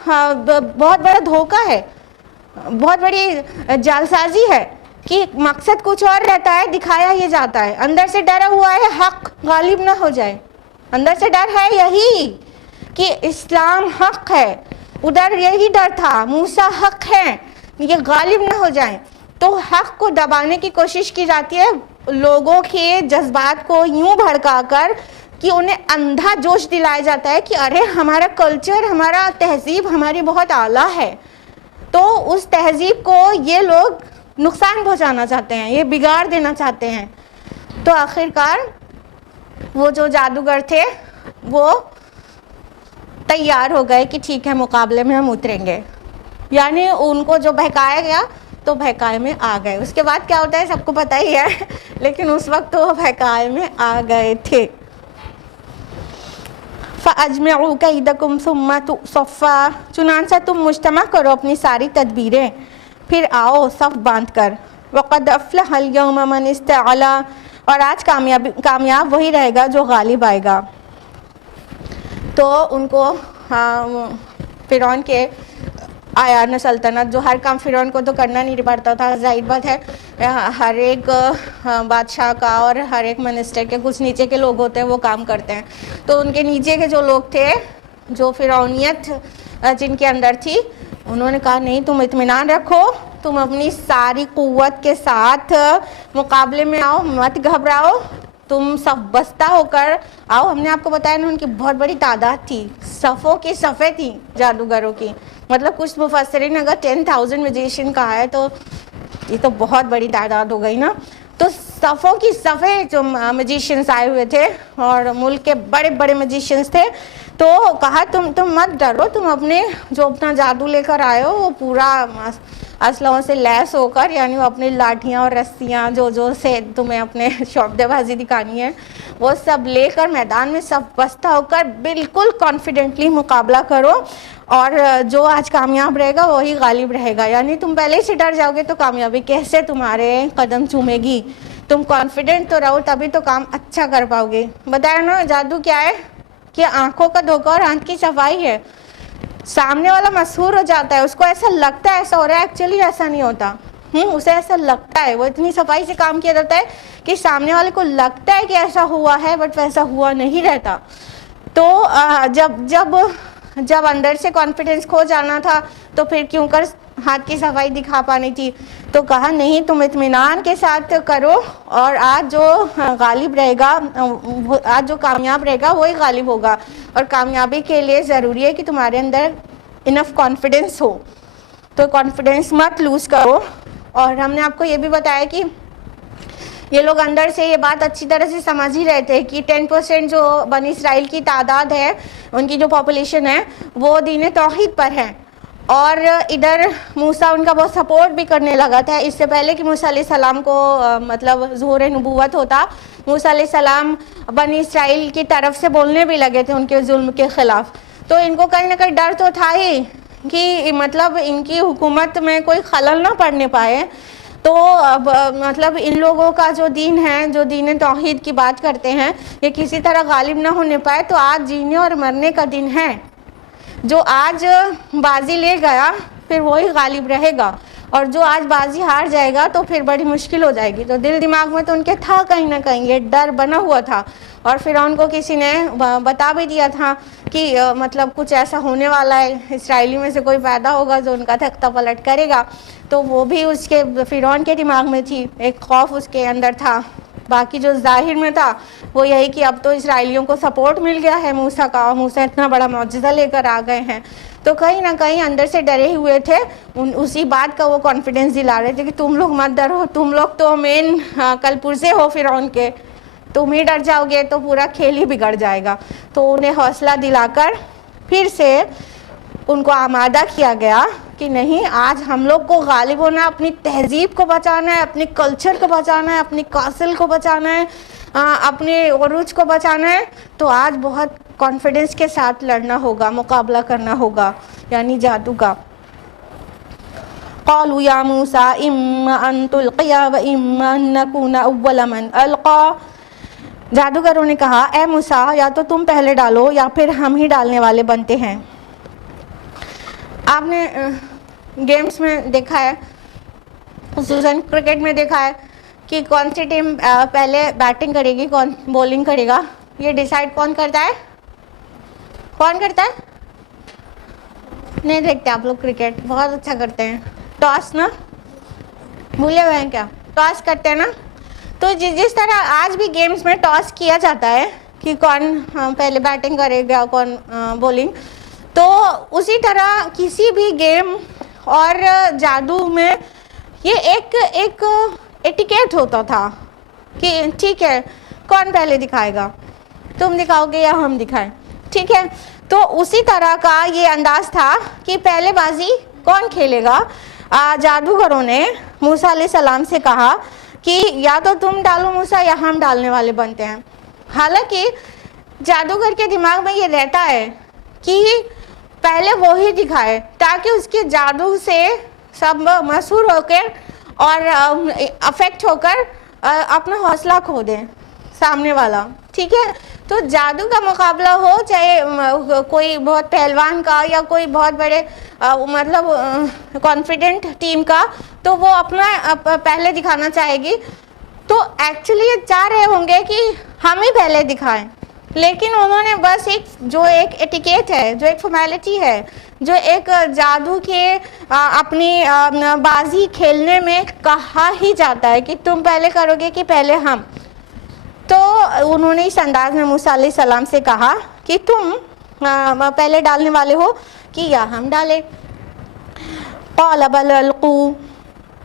بہت بڑا دھوکہ ہے, بہت بڑی جالسازی ہے کہ مقصد کچھ اور رہتا ہے, دکھایا یہ جاتا ہے. اندر سے ڈرا ہوا ہے حق غالب نہ ہو جائے, اندر سے ڈر ہے یہی کہ اسلام حق ہے, ادھر یہی ڈر تھا موسیٰ حق ہے, یہ غالب نہ ہو جائیں. تو حق کو دبانے کی کوشش کی جاتی ہے, لوگوں کے جذبات کو یوں بھڑکا کر کہ انہیں اندھا جوش دلایا جاتا ہے کہ ارے ہمارا کلچر, ہمارا تہذیب ہماری بہت اعلیٰ ہے. تو اس تہذیب کو یہ لوگ نقصان پہنچانا چاہتے ہیں, یہ بگاڑ دینا چاہتے ہیں. تو آخرکار وہ جو جادوگر تھے وہ تیار ہو گئے کہ ٹھیک ہے مقابلے میں ہم اتریں گے. یعنی ان کو جو بہکایا گیا تو بہکائے میں آ گئے. اس کے بعد کیا ہوتا ہے سب کو پتہ ہی ہے, لیکن اس وقت تو وہ بہکائے میں آ گئے تھے. فَأَجْمِعُوا كَيْدَكُمْ ثُمَّ صَفًّا, چنانچہ تم مجتمع کرو اپنی ساری تدبیریں, پھر آؤ صف باندھ کر. وَقَدْ أَفْلَحَ الْيَوْمَ مَنِ اسْتَعْلَىٰ, اور آج کامیاب وہی رہے گا جو غالب آئے گا. تو ان کو فرعون کے آیان سلطنت, جو ہر کام فرعون کو تو کرنا نہیں پڑتا تھا, ظاہر بات ہے ہر ایک بادشاہ کا اور ہر ایک منسٹر کے کچھ نیچے کے لوگ ہوتے ہیں وہ کام کرتے ہیں. تو ان کے نیچے کے جو لوگ تھے, جو فرعونیت جن کے اندر تھی, انہوں نے کہا نہیں تم اطمینان رکھو, تم اپنی ساری قوت کے ساتھ مقابلے میں آؤ, مت گھبراؤ, تم صف بستہ ہو کر آؤ. ہم نے آپ کو بتایا نا ان کی بہت بڑی تعداد تھی, صفوں کی صفیں تھیں جادوگروں کی. مطلب کچھ مفسرین اگر 10,000 میجیشین کہا ہے تو یہ تو بہت بڑی تعداد ہو گئی نا. تو صفوں کی صفیں جو میجیشینس آئے ہوئے تھے اور ملک کے بڑے بڑے میجیشینس تھے, تو کہا تم مت ڈرو, تم اپنے جو اپنا جادو لے کر آئے ہو وہ پورا اسلحوں سے لیس ہو کر, یعنی وہ اپنی لاٹھیاں اور رسیاں جو سے تمہیں اپنے شعبدے بازی دکھانی ہے وہ سب لے کر میدان میں صف بستہ ہو کر بالکل کانفیڈنٹلی مقابلہ کرو, اور جو آج کامیاب رہے گا وہی غالب رہے گا. یعنی تم پہلے سے ڈر جاؤ گے تو کامیابی کیسے تمہارے قدم چومے گی. تم کانفیڈنٹ تو رہو تبھی تو کام اچھا کر پاؤ گے. بتایا نا جادو کیا ہے کہ آنکھوں کا دھوکہ اور آنکھ کی صفائی ہے. سامنے والا مسحور ہو جاتا ہے, اس کو ایسا لگتا ہے ایسا ہو رہا ہے, ایکچولی ایسا نہیں ہوتا. اسے ایسا لگتا ہے, وہ اتنی صفائی سے کام کیا جاتا ہے کہ سامنے والے کو لگتا ہے کہ ایسا ہوا ہے بٹ ویسا ہوا نہیں رہتا. تو جب اندر سے کانفیڈنس کھو جانا تھا تو پھر کیوں کر ہاتھ کی صفائی دکھا پانی تھی. تو کہا نہیں تم اطمینان کے ساتھ کرو, اور آج جو غالب رہے گا, آج جو کامیاب رہے گا وہی غالب ہوگا. اور کامیابی کے لیے ضروری ہے کہ تمہارے اندر انف کانفیڈنس ہو, تو کانفیڈنس مت لوز کرو. اور ہم نے آپ کو یہ بھی بتایا کہ یہ لوگ اندر سے یہ بات اچھی طرح سے سمجھ ہی رہے تھے کہ 10% جو بنی اسرائیل کی تعداد ہے, ان کی جو پاپولیشن ہے وہ دین توحید پر ہے, اور ادھر موسیٰ ان کا بہت سپورٹ بھی کرنے لگا تھا. اس سے پہلے کہ موسیٰ علیہ السلام کو مطلب ظہور نبوت ہوتا, موسیٰ علیہ السلام بنی اسرائیل کی طرف سے بولنے بھی لگے تھے ان کے ظلم کے خلاف. تو ان کو کہیں نہ کہیں ڈر تو تھا ہی کہ مطلب ان کی حکومت میں کوئی خلل نہ پڑنے پائے. تو مطلب ان لوگوں کا جو دین ہے, جو دین توحید کی بات کرتے ہیں, یہ کسی طرح غالب نہ ہونے پائے. تو آج جینے اور مرنے کا دن ہے, جو آج بازی لے گیا پھر وہی غالب رہے گا. اور جو آج بازی ہار جائے گا تو پھر بڑی مشکل ہو جائے گی. تو دل دماغ میں تو ان کے تھا کہیں نہ کہیں یہ ڈر بنا ہوا تھا, اور فرعون کو کسی نے بتا بھی دیا تھا کہ مطلب کچھ ایسا ہونے والا ہے, اسرائیلی میں سے کوئی پیدا ہوگا جو ان کا تختہ پلٹ کرے گا. تو وہ بھی اس کے فرعون کے دماغ میں تھی, ایک خوف اس کے اندر تھا. باقی جو ظاہر میں تھا وہ یہی کہ اب تو اسرائیلیوں کو سپورٹ مل گیا ہے موسیٰ کا, موسیٰ اتنا بڑا معجزہ لے کر آ گئے ہیں. تو کہیں نہ کہیں اندر سے ڈرے ہوئے تھے, اسی بات کا وہ کانفیڈنس دلا رہے تھے کہ تم لوگ مت ڈرو, تم لوگ تو مین کل پرزے ہو فرعون کے, تم ہی ڈر جاؤ گے تو پورا کھیل ہی بگڑ جائے گا. تو انہیں حوصلہ دلا کر پھر سے ان کو آمادہ کیا گیا کہ نہیں, آج ہم لوگ کو غالب ہونا ہے, اپنی تہذیب کو بچانا ہے, اپنے کلچر کو بچانا ہے, اپنی کاسل کو بچانا ہے, اپنے عروج کو بچانا ہے. تو آج بہت کانفیڈنس کے ساتھ لڑنا ہوگا, مقابلہ کرنا ہوگا, یعنی جادو کا. قالوا یا موسیٰ اما ان تلقی و اما ان نکون اول من القا. جادوگروں نے کہا اے موسیٰ یا تو تم پہلے ڈالو یا پھر ہم ہی ڈالنے والے بنتے ہیں. آپ نے گیمز میں دیکھا ہے, خصوصاً کرکٹ میں دیکھا ہے کہ کون سی ٹیم پہلے بیٹنگ کرے گی, کون بولنگ کرے گا, یہ ڈیسائیڈ کون کرتا ہے؟ کون کرتا ہے؟ نہیں دیکھتے آپ لوگ کرکٹ؟ بہت اچھا کرتے ہیں. ٹاس نا, بھولے ہوئے ہیں کیا؟ ٹاس کرتے ہیں نا. تو جس طرح آج بھی گیمز میں ٹاس کیا جاتا ہے کہ کون پہلے بیٹنگ کرے گا, کون بولنگ, تو اسی طرح کسی بھی گیم اور جادو میں یہ ایک ایٹیکیٹ ہوتا تھا کہ ٹھیک ہے کون پہلے دکھائے گا, تم دکھاؤ گے یا ہم دکھائیں, ٹھیک ہے. تو اسی طرح کا یہ انداز تھا کہ پہلے بازی کون کھیلے گا. جادوگروں نے موسیٰ علیہ السلام سے کہا کہ یا تو تم ڈالو موسیٰ یا ہم ڈالنے والے بنتے ہیں. حالانکہ جادوگر کے دماغ میں یہ رہتا ہے کہ پہلے وہی دکھائے تاکہ اس کے جادو سے سب مسحور ہو کر اور افیکٹ ہو کر اپنا حوصلہ کھو دیں سامنے والا, ٹھیک ہے. تو جادو کا مقابلہ ہو, چاہے کوئی بہت پہلوان کا یا کوئی بہت بڑے مطلب کانفیڈنٹ ٹیم کا, تو وہ اپنا پہلے دکھانا چاہے گی. تو ایکچولی یہ چاہ رہے ہوں گے کہ ہم ہی پہلے دکھائیں, لیکن انہوں نے بس ایک ایٹیکیٹ ہے, جو ایک فارمیلٹی ہے, جو ایک جادو کے اپنی بازی کھیلنے میں کہا ہی جاتا ہے کہ تم پہلے کرو گے کہ پہلے ہم. تو انہوں نے اس انداز میں موسیٰ علیہ السلام سے کہا کہ تم پہلے ڈالنے والے ہو کہ یا ہم ڈالیں. قال بل القوا,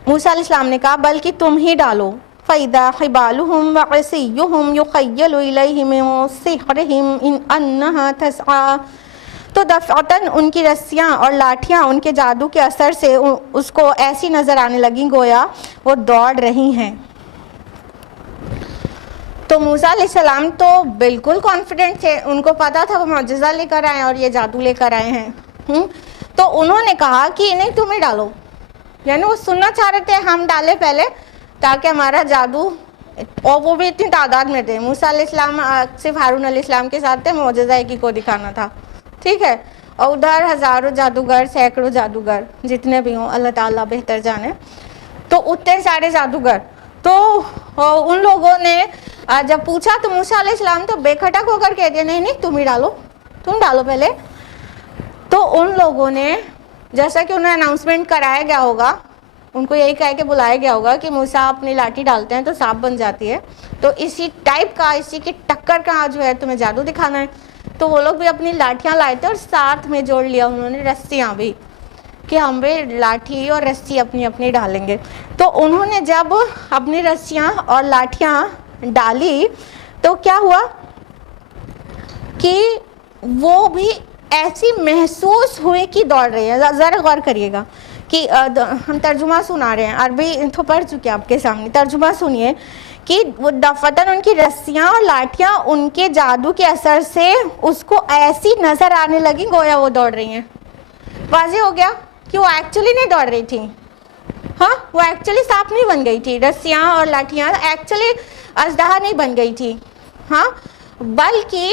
موسیٰ علیہ السلام نے کہا بلکہ تم ہی ڈالو. فَإِذَا حِبَالُهُمْ وَعِصِيُّهُمْ يُخَيَّلُ إِلَيْهِ مِنْ سِحْرِهِمْ أَنَّهَا تَسْعَىٰ. تو دفعتاً ان کی رسیاں اور لاٹھیاں ان کے جادو کے اثر سے اس کو ایسی نظر آنے لگیں گویا وہ دوڑ رہی ہیں. تو موسیٰ علیہ السلام تو بالکل کانفیڈنٹ تھے, ان کو پتا تھا وہ معجزہ لے کر آئے اور یہ جادو لے کر آئے ہیں. تو انہوں نے کہا کہ نہیں تمہیں ڈالو, یعنی وہ سننا چاہ رہے تھے ہم ڈالے پہلے تاکہ ہمارا جادو, اور وہ بھی اتنی تعداد میں تھے. موسیٰ علیہ السلام صرف ہارون علیہ السلام کے ساتھ تھے, معجزہ ایک ہی کو دکھانا تھا, ٹھیک ہے. اور ادھر ہزاروں جادوگر, سینکڑوں جادوگر, جتنے بھی ہوں اللہ تعالیٰ بہتر جانے. تو اتنے سارے جادوگر, تو ان لوگوں نے جب پوچھا تو موسیٰ علیہ السلام تو بے کھٹک ہو کر کہہ دیا نہیں تم ہی ڈالو, تم ڈالو پہلے. تو ان لوگوں نے, جیسا کہ انہیں اناؤنسمنٹ کرایا گیا ہوگا, ان کو یہی کہہ کے بلایا گیا ہوگا کہ موسیٰ اپنی لاٹھی ڈالتے ہیں تو سانپ بن جاتی ہے, تو اسی ٹائپ کا, اسی کی ٹکر کا جو ہے تمہیں جادو دکھانا ہے. تو وہ لوگ بھی اپنی لاٹھیاں لائے تھے اور ساتھ میں جوڑ لیا انہوں نے رسیاں بھی کہ ہم بھی لاٹھی اور رسی اپنی اپنی ڈالیں گے. تو انہوں نے جب اپنی رسیاں اور لاٹھیاں ڈالی تو کیا ہوا کہ وہ بھی ایسی محسوس ہوئی کہ دوڑ رہی ہے. ذرا غور کریے گا کہ ہم ترجمہ سنا رہے ہیں, عربی تو پڑھ چکے آپ کے سامنے, ترجمہ سنیے کہ وہ دفعتاً ان کی رسیاں اور لاٹھیاں ان کے جادو کے اثر سے اس کو ایسی نظر آنے لگی گویا وہ دوڑ رہی ہیں. واضح ہو گیا کہ وہ ایکچولی نہیں دوڑ رہی تھی, ہاں وہ ایکچولی سانپ نہیں بن گئی تھی, رسیاں اور لاٹھیاں ایکچولی اژدہا نہیں بن گئی تھی, ہاں, بلکہ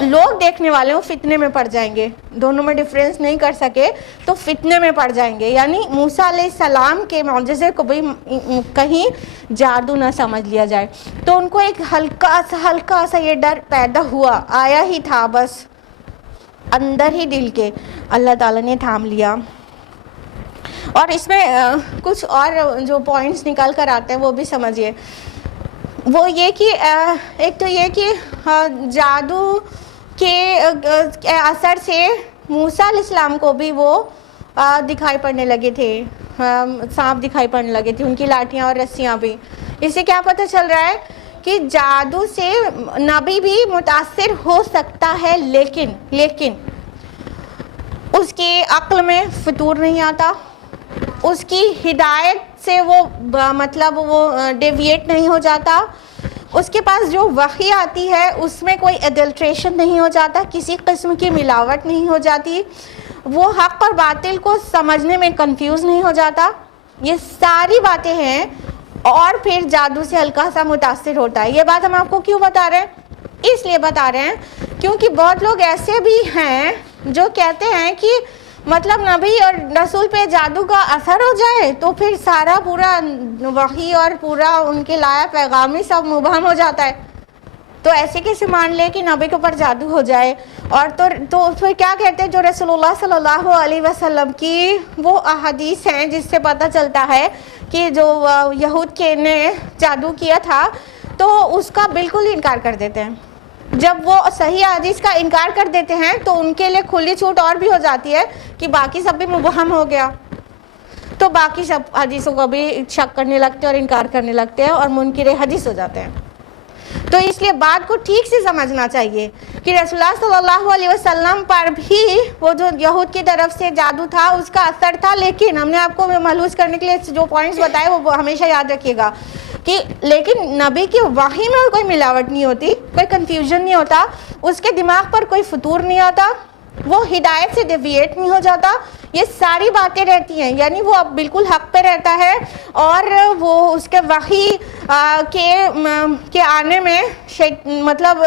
لوگ دیکھنے والے ہوں فتنے میں پڑ جائیں گے، دونوں میں ڈفرینس نہیں کر سکے تو فتنے میں پڑ جائیں گے، یعنی موسیٰ علیہ السلام کے معجزے کو بھی کہیں جادو نہ سمجھ لیا جائے۔ تو ان کو ایک ہلکا سا یہ ڈر پیدا ہوا، آیا ہی تھا بس اندر ہی دل کے، اللہ تعالیٰ نے تھام لیا۔ اور اس میں کچھ اور جو پوائنٹس نکال کر آتے ہیں وہ بھی سمجھیے۔ وہ یہ کہ ایک تو یہ کہ جادو کے اثر سے موسیٰ علیہ السلام کو بھی وہ دکھائی پڑنے لگے تھے، سانپ دکھائی پڑنے لگے تھے، ان کی لاٹھیاں اور رسیاں بھی۔ اس سے کیا پتہ چل رہا ہے کہ جادو سے نبی بھی متاثر ہو سکتا ہے، لیکن اس کی عقل میں فطور نہیں آتا، اس کی ہدایت سے وہ مطلب وہ ڈیویٹ نہیں ہو جاتا، اس کے پاس جو وحی آتی ہے اس میں کوئی ایڈلٹریشن نہیں ہو جاتا، کسی قسم کی ملاوٹ نہیں ہو جاتی، وہ حق اور باطل کو سمجھنے میں کنفیوز نہیں ہو جاتا۔ یہ ساری باتیں ہیں اور پھر جادو سے ہلکا سا متاثر ہوتا ہے۔ یہ بات ہم آپ کو کیوں بتا رہے ہیں؟ اس لیے بتا رہے ہیں کیونکہ بہت لوگ ایسے بھی ہیں جو کہتے ہیں کہ مطلب نبی اور رسول پہ جادو کا اثر ہو جائے تو پھر سارا پورا وحی اور پورا ان کے لایا پیغامی سب مبہم ہو جاتا ہے۔ تو ایسے کیسے مان لے کہ نبی کے اوپر جادو ہو جائے؟ اور تو پھر کیا کہتے ہیں جو رسول اللہ صلی اللہ علیہ وسلم کی وہ احادیث ہیں جس سے پتہ چلتا ہے کہ جو یہود کے نے جادو کیا تھا تو اس کا بالکل انکار کر دیتے ہیں۔ جب وہ صحیح حدیث کا انکار کر دیتے ہیں تو ان کے لیے کھلی چھوٹ اور بھی ہو جاتی ہے کہ باقی سب بھی مبہم ہو گیا، تو باقی سب حدیثوں کو بھی شک کرنے لگتے ہیں اور انکار کرنے لگتے ہیں اور منکر حدیث ہو جاتے ہیں۔ تو اس لیے بات کو ٹھیک سے سمجھنا چاہیے کہ رسول اللہ صلی اللہ علیہ وسلم پر بھی وہ جو یہود کی طرف سے جادو تھا اس کا اثر تھا، لیکن ہم نے آپ کو ملحوظ کرنے کے لیے جو پوائنٹس بتائے وہ ہمیشہ یاد رکھیے گا کہ لیکن نبی کی وحی میں کوئی ملاوٹ نہیں ہوتی، کوئی کنفیوژن نہیں ہوتا، اس کے دماغ پر کوئی فطور نہیں آتا، وہ ہدایت سے ڈیویٹ نہیں ہو جاتا، یہ ساری باتیں رہتی ہیں، یعنی وہ اب بالکل حق پہ رہتا ہے اور وہ اس کے وحی کے آنے میں مطلب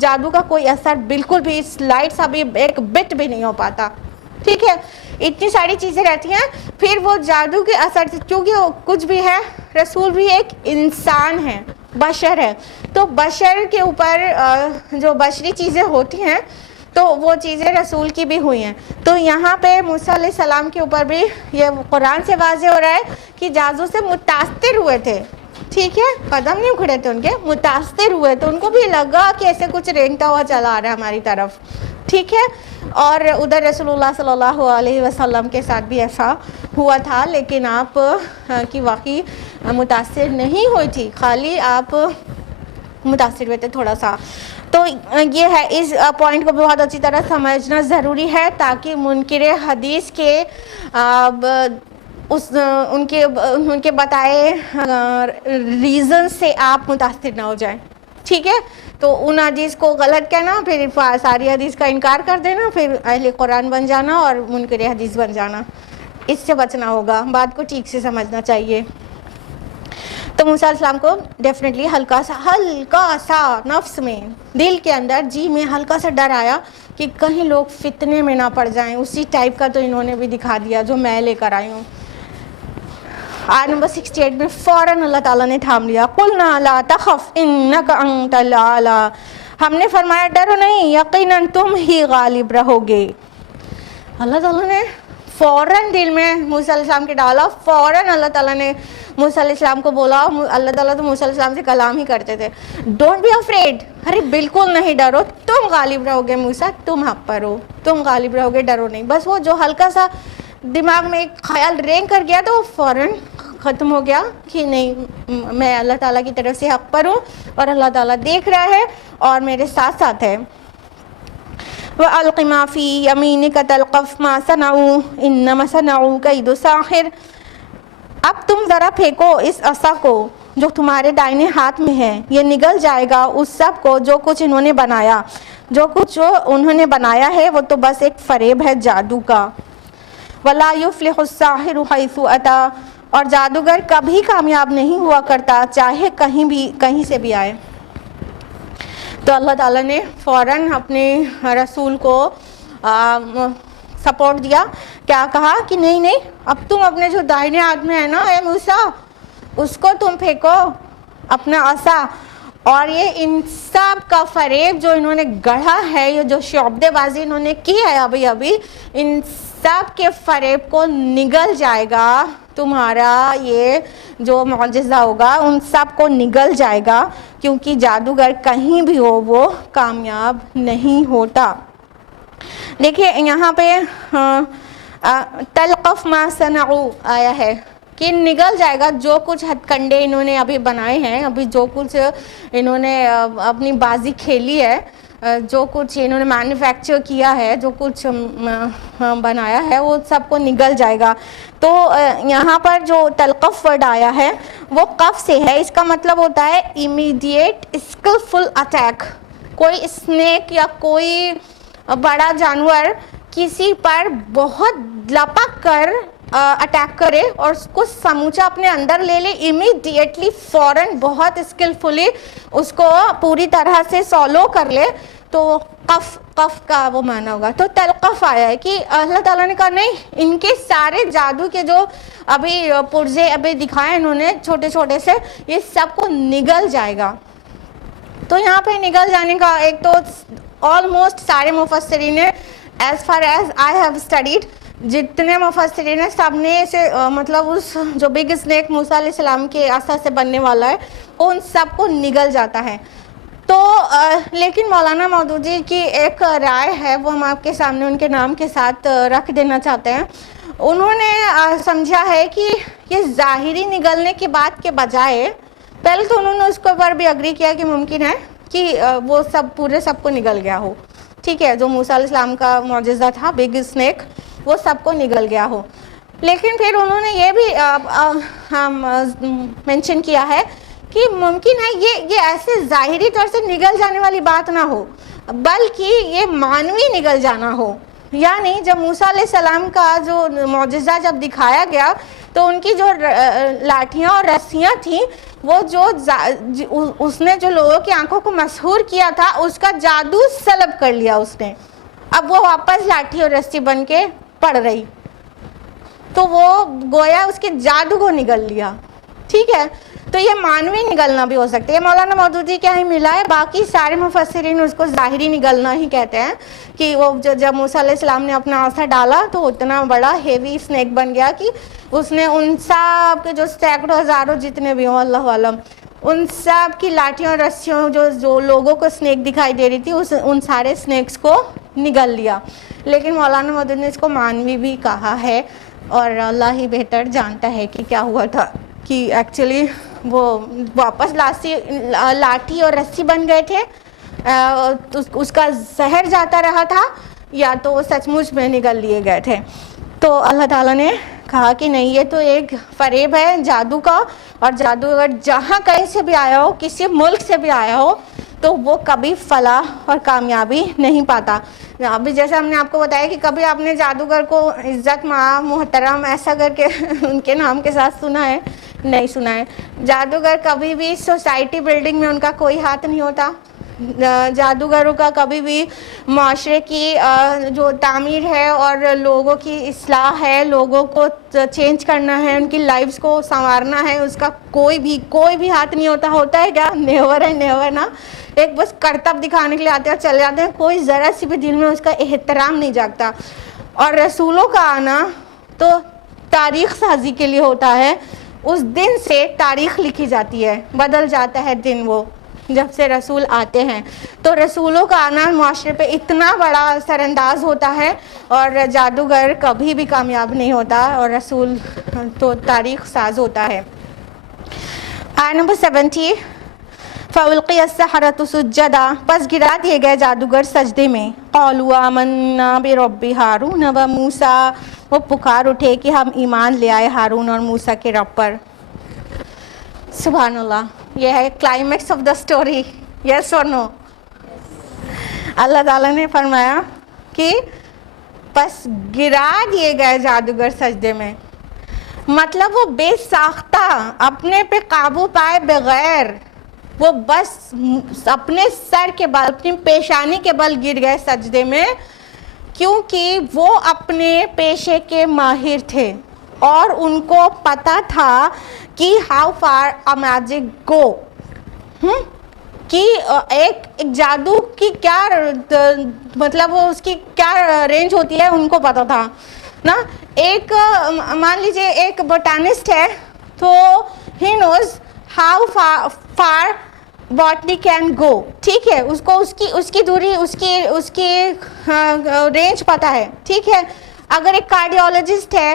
جادو کا کوئی اثر بالکل بھی سلائٹ سا بھی ایک بٹ بھی نہیں ہو پاتا۔ ٹھیک ہے، اتنی ساری چیزیں رہتی ہیں۔ پھر وہ جادو کے اثر سے کیونکہ وہ کچھ بھی ہے، رسول بھی ایک انسان ہے، بشر ہے، تو بشر کے اوپر جو بشری چیزیں ہوتی ہیں تو وہ چیزیں رسول کی بھی ہوئی ہیں۔ تو یہاں پہ موسیٰ علیہ السلام کے اوپر بھی یہ قرآن سے واضح ہو رہا ہے کہ جادو سے متاثر ہوئے تھے، ٹھیک ہے، قدم نہیں اکھڑے تھے ان کے، متاثر ہوئے تو ان کو بھی لگا کہ ایسے کچھ رینگتا ہوا چلا آ رہا ہے ہماری طرف، ٹھیک ہے۔ اور ادھر رسول اللہ صلی اللہ علیہ وسلم کے ساتھ بھی ایسا ہوا تھا، لیکن آپ کی واقعی متاثر نہیں ہوئی تھی، خالی آپ متاثر ہوئے تھے تھوڑا سا۔ تو یہ ہے، اس پوائنٹ کو بہت اچھی طرح سمجھنا ضروری ہے تاکہ منکر حدیث کے ان کے بتائے ریزن سے آپ متاثر نہ ہو جائیں، ٹھیک ہے۔ تو ان حدیث کو غلط کہنا، پھر ساری حدیث کا انکار کر دینا، پھر اہل قرآن بن جانا اور منکر حدیث بن جانا، اس سے بچنا ہوگا، بات کو ٹھیک سے سمجھنا چاہیے۔ تو موسیٰ علیہ السلام کو ڈیفینیٹلی ہلکا سا نفس میں، دل کے اندر، جی میں ہلکا سا ڈر آیا کہ کہیں لوگ فتنے میں نہ پڑ جائیں، اسی ٹائپ کا تو انہوں نے بھی دکھا دیا جو میں لے کر آئی ہوں۔ آیت نمبر 68 میں فوراً اللہ تعالیٰ نے تھام لیا، قُلْنَا لَا تَخَفْ إِنَّكَ أَنْتَ الْأَعْلَىٰ، ہم نے فرمایا ڈرو نہیں، یقیناً تم ہی غالب رہو گے۔ اللہ تعالیٰ نے فوراً دل میں موسیٰ علیہ السلام کے ڈالا، فوراً اللہ تعالیٰ نے موسیٰ علیہ السلام کو بولا، اللہ تعالیٰ تو موسیٰ علیہ السلام سے کلام ہی کرتے تھے، ڈونٹ بی افریڈ، ارے بالکل نہیں ڈرو، تم غالب رہو گے موسیٰ، تم حق پر ہو، تم غالب رہو گے، ڈرو نہیں۔ بس وہ جو ہلکا سا دماغ میں ایک خیال رینگ کر گیا تو وہ فوراً ختم ہو گیا کہ نہیں، میں اللہ تعالیٰ کی طرف سے حق پر ہوں اور اللہ تعالیٰ دیکھ رہا ہے اور میرے ساتھ ساتھ ہے۔ وَأَلْقِ مَا فِي يَمِينِكَ تَلْقَفْ مَا صَنَعُوا إِنَّمَا صَنَعُوا كَيْدُ سَاحِرٍ، اب تم ذرا پھینکو اس عصا کو جو تمہارے دائیں ہاتھ میں ہے، یہ نگل جائے گا اس سب کو جو کچھ انہوں نے بنایا، جو انہوں نے بنایا ہے وہ تو بس ایک فریب ہے جادو کا۔ وَلَا يُفْلِحُ السَّاحِرُ حَيْثُ أَتَىٰ، اور جادوگر کبھی کامیاب نہیں ہوا کرتا چاہے کہیں سے بھی آئے۔ تو اللہ تعالیٰ نے فوراً اپنے رسول کو سپورٹ دیا. کیا کہا کہ نہیں نہیں, اب تم اپنے جو دائنے ہاتھ میں ہے نا اے موسیٰ, اس کو تم پھینکو اپنا عصا. اور یہ ان سب کا فریب جو انہوں نے گڑھا ہے, یہ جو شعبدے بازی انہوں نے کی ہے ابھی, ان سب کے فریب کو نگل جائے گا تمہارا یہ جو معجزہ ہوگا, ان سب کو نگل جائے گا, کیونکہ جادوگر کہیں بھی ہو وہ کامیاب نہیں ہوتا. دیکھیے یہاں پہ تلقف ما صنعوا آیا ہے کہ نگل جائے گا جو کچھ ہتھ کنڈے انہوں نے ابھی بنائے ہیں, ابھی جو کچھ انہوں نے اپنی بازی کھیلی ہے, جو کچھ انہوں نے مینوفیکچر کیا ہے, جو کچھ بنایا ہے, وہ سب کو نگل جائے گا. تو یہاں پر جو تلقف ورڈ آیا ہے وہ قف سے ہے. اس کا مطلب ہوتا ہے امیڈیٹ اسکلفل اٹیک. کوئی اسنیک یا کوئی بڑا جانور کسی پر بہت لپک کر اٹیک کرے اور اس کو سموچا اپنے اندر لے لے, امیڈیٹلی فوراً بہت اسکلفلی اس کو پوری طرح سے سولو کر لے, تو قف کا وہ معنی ہوگا. تو تلقف آیا ہے کہ اللہ تعالیٰ نے کہا نہیں, ان کے سارے جادو کے جو ابھی پرزے ابھی دکھائے انہوں نے چھوٹے چھوٹے سے, یہ سب کو نگل جائے گا. تو یہاں پہ نگل جانے کا ایک تو آلموسٹ سارے مفسرین نے, as far as I have studied, جتنے مفسرین ہیں سب نے اسے مطلب اس جو بگ اسنیک موسیٰ علیہ السلام کے عصا سے بننے والا ہے ان سب کو نگل جاتا ہے. تو لیکن مولانا مودودی کی ایک رائے ہے, وہ ہم آپ کے سامنے ان کے نام کے ساتھ رکھ دینا چاہتے ہیں. انہوں نے سمجھا ہے کہ یہ ظاہری نگلنے کی بات کے بجائے, پہلے تو انہوں نے اس کے اوپر بھی اگری کیا کہ ممکن ہے کہ وہ سب پورے سب کو نگل گیا ہو, ٹھیک ہے, جو موسیٰ علیہ السلام کا معجزہ تھا بگ اسنیک وہ سب کو نگل گیا ہو. لیکن پھر انہوں نے یہ بھی مینشن کیا ہے کہ ممکن ہے یہ ایسے ظاہری طور سے نگل جانے والی بات نہ ہو, بلکہ یہ معنوی نگل جانا ہو. یعنی جب موسیٰ علیہ السلام کا جو معجزہ جب دکھایا گیا تو ان کی جو لاٹھیاں اور رسیاں تھیں, وہ جو اس نے جو لوگوں کی آنکھوں کو مسحور کیا تھا اس کا جادو سلب کر لیا اس نے. اب وہ واپس لاٹھی اور رسی بن کے پڑ رہی, تو وہ گویا اس کے جادو کو نگل لیا, ٹھیک ہے. تو یہ معنوی نگلنا بھی ہو سکتا ہے. یہ مولانا مودودی کیا ہی ملا ہے, باقی سارے مفسرین اس کو ظاہری نگلنا ہی کہتے ہیں کہ وہ جب موسیٰ علیہ السلام نے اپنا عصا ڈالا تو اتنا بڑا ہیوی اسنیک بن گیا کہ اس نے ان سب کے جو سینکڑوں ہزاروں جتنے بھی ہوں اللہ عالم, ان سب کی لاٹھیوں اور رسیوں جو لوگوں کو اسنیک دکھائی دے رہی تھی ان سارے اسنیکس کو نگل لیا. لیکن مولانا مودودی نے اس کو معنوی بھی کہا ہے, اور اللہ ہی بہتر جانتا ہے کہ کیا ہوا تھا, کہ ایکچولی وہ واپس لاٹھی اور رسی بن گئے تھے, اس کا زہر جاتا رہا تھا, یا تو وہ سچ مچ میں نگل لیے گئے تھے. تو اللہ تعالیٰ نے کہا کہ نہیں, یہ تو ایک فریب ہے جادو کا, اور جادو اگر جہاں کہیں سے بھی آیا ہو, کسی ملک سے بھی آیا ہو, تو وہ کبھی فلاح اور کامیابی نہیں پاتا. ابھی جیسے ہم نے آپ کو بتایا کہ کبھی آپ نے جادوگر کو عزت محترم ایسا کر کے ان کے نام کے ساتھ سنا ہے؟ نہیں سنا ہے. جادوگر کبھی بھی سوسائٹی بلڈنگ میں ان کا کوئی ہاتھ نہیں ہوتا. جادوگروں کا کبھی بھی معاشرے کی جو تعمیر ہے اور لوگوں کی اصلاح ہے, لوگوں کو چینج کرنا ہے, ان کی لائفز کو سنوارنا ہے, اس کا کوئی بھی ہاتھ نہیں ہوتا. ہوتا ہے کیا؟ نیور ہے, نیور نا. ایک بس کرتب دکھانے کے لیے آتے ہیں اور چلے جاتے ہیں, کوئی ذرا سی بھی دل میں اس کا احترام نہیں جاگتا. اور رسولوں کا آنا تو تاریخ سازی کے لیے ہوتا ہے. اس دن سے تاریخ لکھی جاتی ہے, بدل جاتا ہے دن وہ جب سے رسول آتے ہیں. تو رسولوں کا آنا معاشرے پہ اتنا بڑا اثر انداز ہوتا ہے, اور جادوگر کبھی بھی کامیاب نہیں ہوتا, اور رسول تو تاریخ ساز ہوتا ہے. آیت نمبر 70, فَأُلْقِيَ السَّحَرَةُ سُجَّدًا, پس گرا دیے گئے جادوگر سجدے میں. قَالُوا آمَنَّا بِرَبِّ هَارُونَ وَمُوسَىٰ, وہ پکار اٹھے کہ ہم ایمان لے آئے ہارون اور موسیٰ کے رب پر. سبحان اللہ, یہ ہے کلائمیکس آف دا اسٹوری. یس اور نو؟ اللہ تعالیٰ نے فرمایا کہ پس گرا دیے گئے جادوگر سجدے میں, مطلب وہ بے ساختہ اپنے پہ قابو پائے بغیر وہ بس اپنے سر کے بل، اپنی پیشانی کے بل گر گئے سجدے میں، کیونکہ وہ اپنے پیشے کے ماہر تھے اور ان کو پتا تھا کہ how far a magic go، کہ ایک جادو کی کیا مطلب اس کی کیا رینج ہوتی ہے، ان کو پتا تھا نا. ایک مان لیجیے ایک بوٹانسٹ ہے تو he knows how far botany can go, ٹھیک ہے، اس کو اس کی دوری، اس کی رینج پتا ہے، ٹھیک ہے. اگر ایک کارڈیولوجسٹ ہے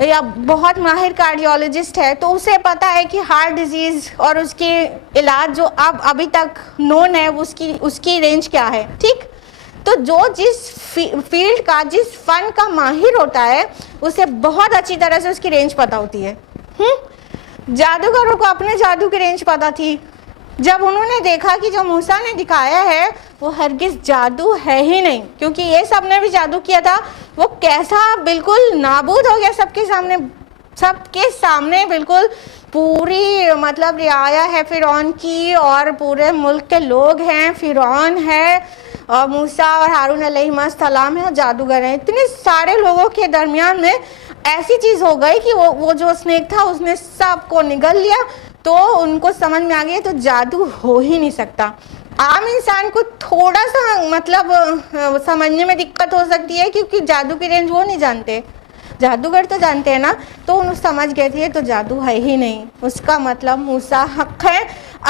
یا بہت ماہر کارڈیولوجسٹ ہے تو اسے پتا ہے کہ ہارٹ ڈیزیز اور اس کے علاج جو ابھی تک نون ہے اس کی رینج کیا ہے، ٹھیک. تو جو جس فیلڈ کا، جس فن کا ماہر ہوتا ہے اسے بہت اچھی طرح سے اس کی رینج پتا ہوتی ہے. جادوگروں کو اپنے جادو کی رینج پتا تھی. جب انہوں نے دیکھا کہ جو موسیٰ نے دکھایا ہے وہ ہرگز جادو ہے ہی نہیں، کیونکہ یہ سب نے بھی جادو کیا تھا، وہ کیسا بالکل نابود ہو گیا سب کے سامنے بالکل پوری مطلب رعایا ہے فرعون کی، اور پورے ملک کے لوگ ہیں، فرعون ہے اور موسیٰ اور ہارون علیہ السلام ہیں اور جادوگر ہیں. اتنے سارے لوگوں کے درمیان میں ایسی چیز ہو گئی کہ وہ جو اسنیک تھا اس نے سب کو نگل لیا. تو ان کو سمجھ میں آ گیا تو جادو ہو ہی نہیں سکتا. عام انسان کو تھوڑا سا مطلب سمجھنے میں دقت ہو سکتی ہے کیونکہ جادو کی رینج وہ نہیں جانتے، جادوگر تو جانتے ہیں نا. تو انہوں سمجھ گئے تھے تو جادو ہے ہی نہیں، اس کا مطلب موسیٰ حق ہے.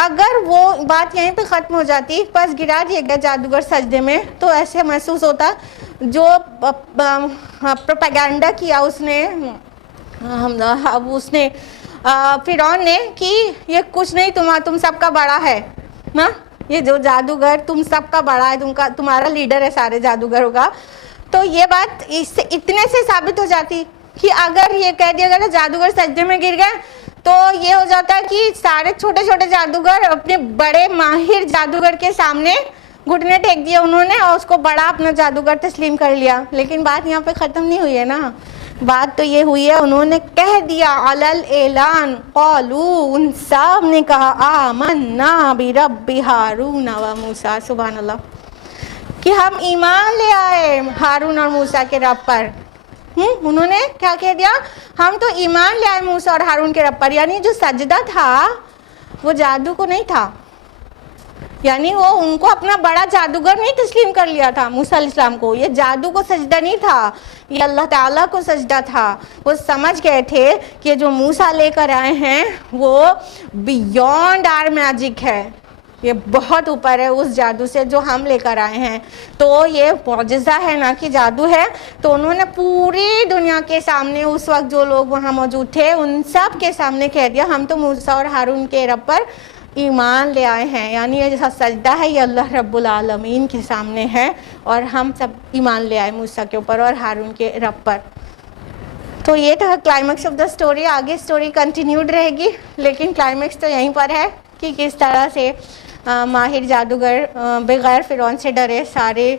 اگر وہ بات یہیں پہ ختم ہو جاتی، بس گرا دیا گیا جادوگر سجدے میں، تو ایسے محسوس ہوتا جو پروپیگنڈا کیا اس نے فرعون نے کہ یہ کچھ نہیں، تم سب کا بڑا ہے نا، یہ جو جادوگر تم سب کا بڑا ہے، تمہارا لیڈر ہے سارے جادوگروں کا. تو یہ بات اس سے اتنے سے ثابت ہو جاتی کہ اگر یہ کہہ دیا گیا جادوگر سجدے میں گر گئے تو یہ ہو جاتا ہے کہ سارے چھوٹے چھوٹے جادوگر اپنے بڑے ماہر جادوگر کے سامنے گھٹنے ٹیک دیا انہوں نے اور اس کو بڑا اپنا جادوگر تسلیم کر لیا. لیکن بات یہاں پہ ختم نہیں ہوئی ہے نا، بات تو یہ ہوئی ہے انہوں نے کہہ دیا علل اعلان، قالو، ان سب نے کہا آمنا برب ہارون و موسیٰ، سبحان اللہ، کہ ہم ایمان لے آئے ہارون اور موسیٰ کے رب پر. انہوں نے کیا کہہ دیا؟ ہم تو ایمان لے آئے موسیٰ اور ہارون کے رب پر. یعنی جو سجدہ تھا وہ جادو کو نہیں تھا، یعنی وہ ان کو اپنا بڑا جادوگر نہیں تسلیم کر لیا تھا موسیٰ علیہ السلام کو. یہ جادو کو سجدہ نہیں تھا، یہ اللہ تعالیٰ کو سجدہ تھا. وہ سمجھ گئے تھے کہ جو موسیٰ لے کر آئے ہیں وہ بیونڈ آر میجک ہے، یہ بہت اوپر ہے اس جادو سے جو ہم لے کر آئے ہیں. تو یہ معجزہ ہے نا کہ جادو ہے. تو انہوں نے پوری دنیا کے سامنے، اس وقت جو لوگ وہاں موجود تھے ان سب کے سامنے کہہ دیا ہم تو موسیٰ اور ہارون کے رب پر ایمان لے آئے ہیں. یعنی یہ جیسا سجدہ ہے یہ اللہ رب العالمین کے سامنے ہے اور ہم سب ایمان لے آئے موسیٰ کے اوپر اور ہارون کے رب پر. تو یہ تھا کلائمیکس آف دا سٹوری. آگے سٹوری کنٹینیوڈ رہے گی لیکن کلائمیکس تو یہیں پر ہے کہ کس طرح سے ماہر جادوگر بغیر فرعون سے ڈرے سارے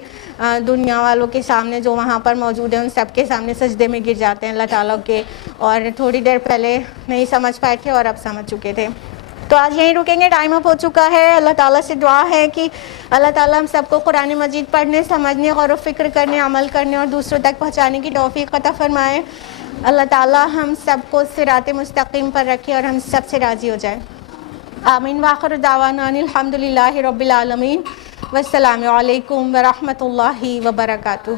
دنیا والوں کے سامنے جو وہاں پر موجود ہیں ان سب کے سامنے سجدے میں گر جاتے ہیں اللہ تعالیٰ کے، اور تھوڑی دیر پہلے نہیں سمجھ پائے تھے اور اب سمجھ چکے تھے. تو آج یہیں رکیں گے، ٹائم اپ ہو چکا ہے. اللہ تعالیٰ سے دعا ہے کہ اللہ تعالیٰ ہم سب کو قرآن مجید پڑھنے، سمجھنے، غور و فکر کرنے، عمل کرنے اور دوسروں تک پہنچانے کی توفیق عطا فرمائے. اللہ تعالیٰ ہم سب کو صراط مستقیم پر رکھے اور ہم سب سے راضی ہو جائے. آمین. وآخر دعوانا الحمدللہ رب العالمین. والسلام علیکم ورحمۃ اللہ وبرکاتہ.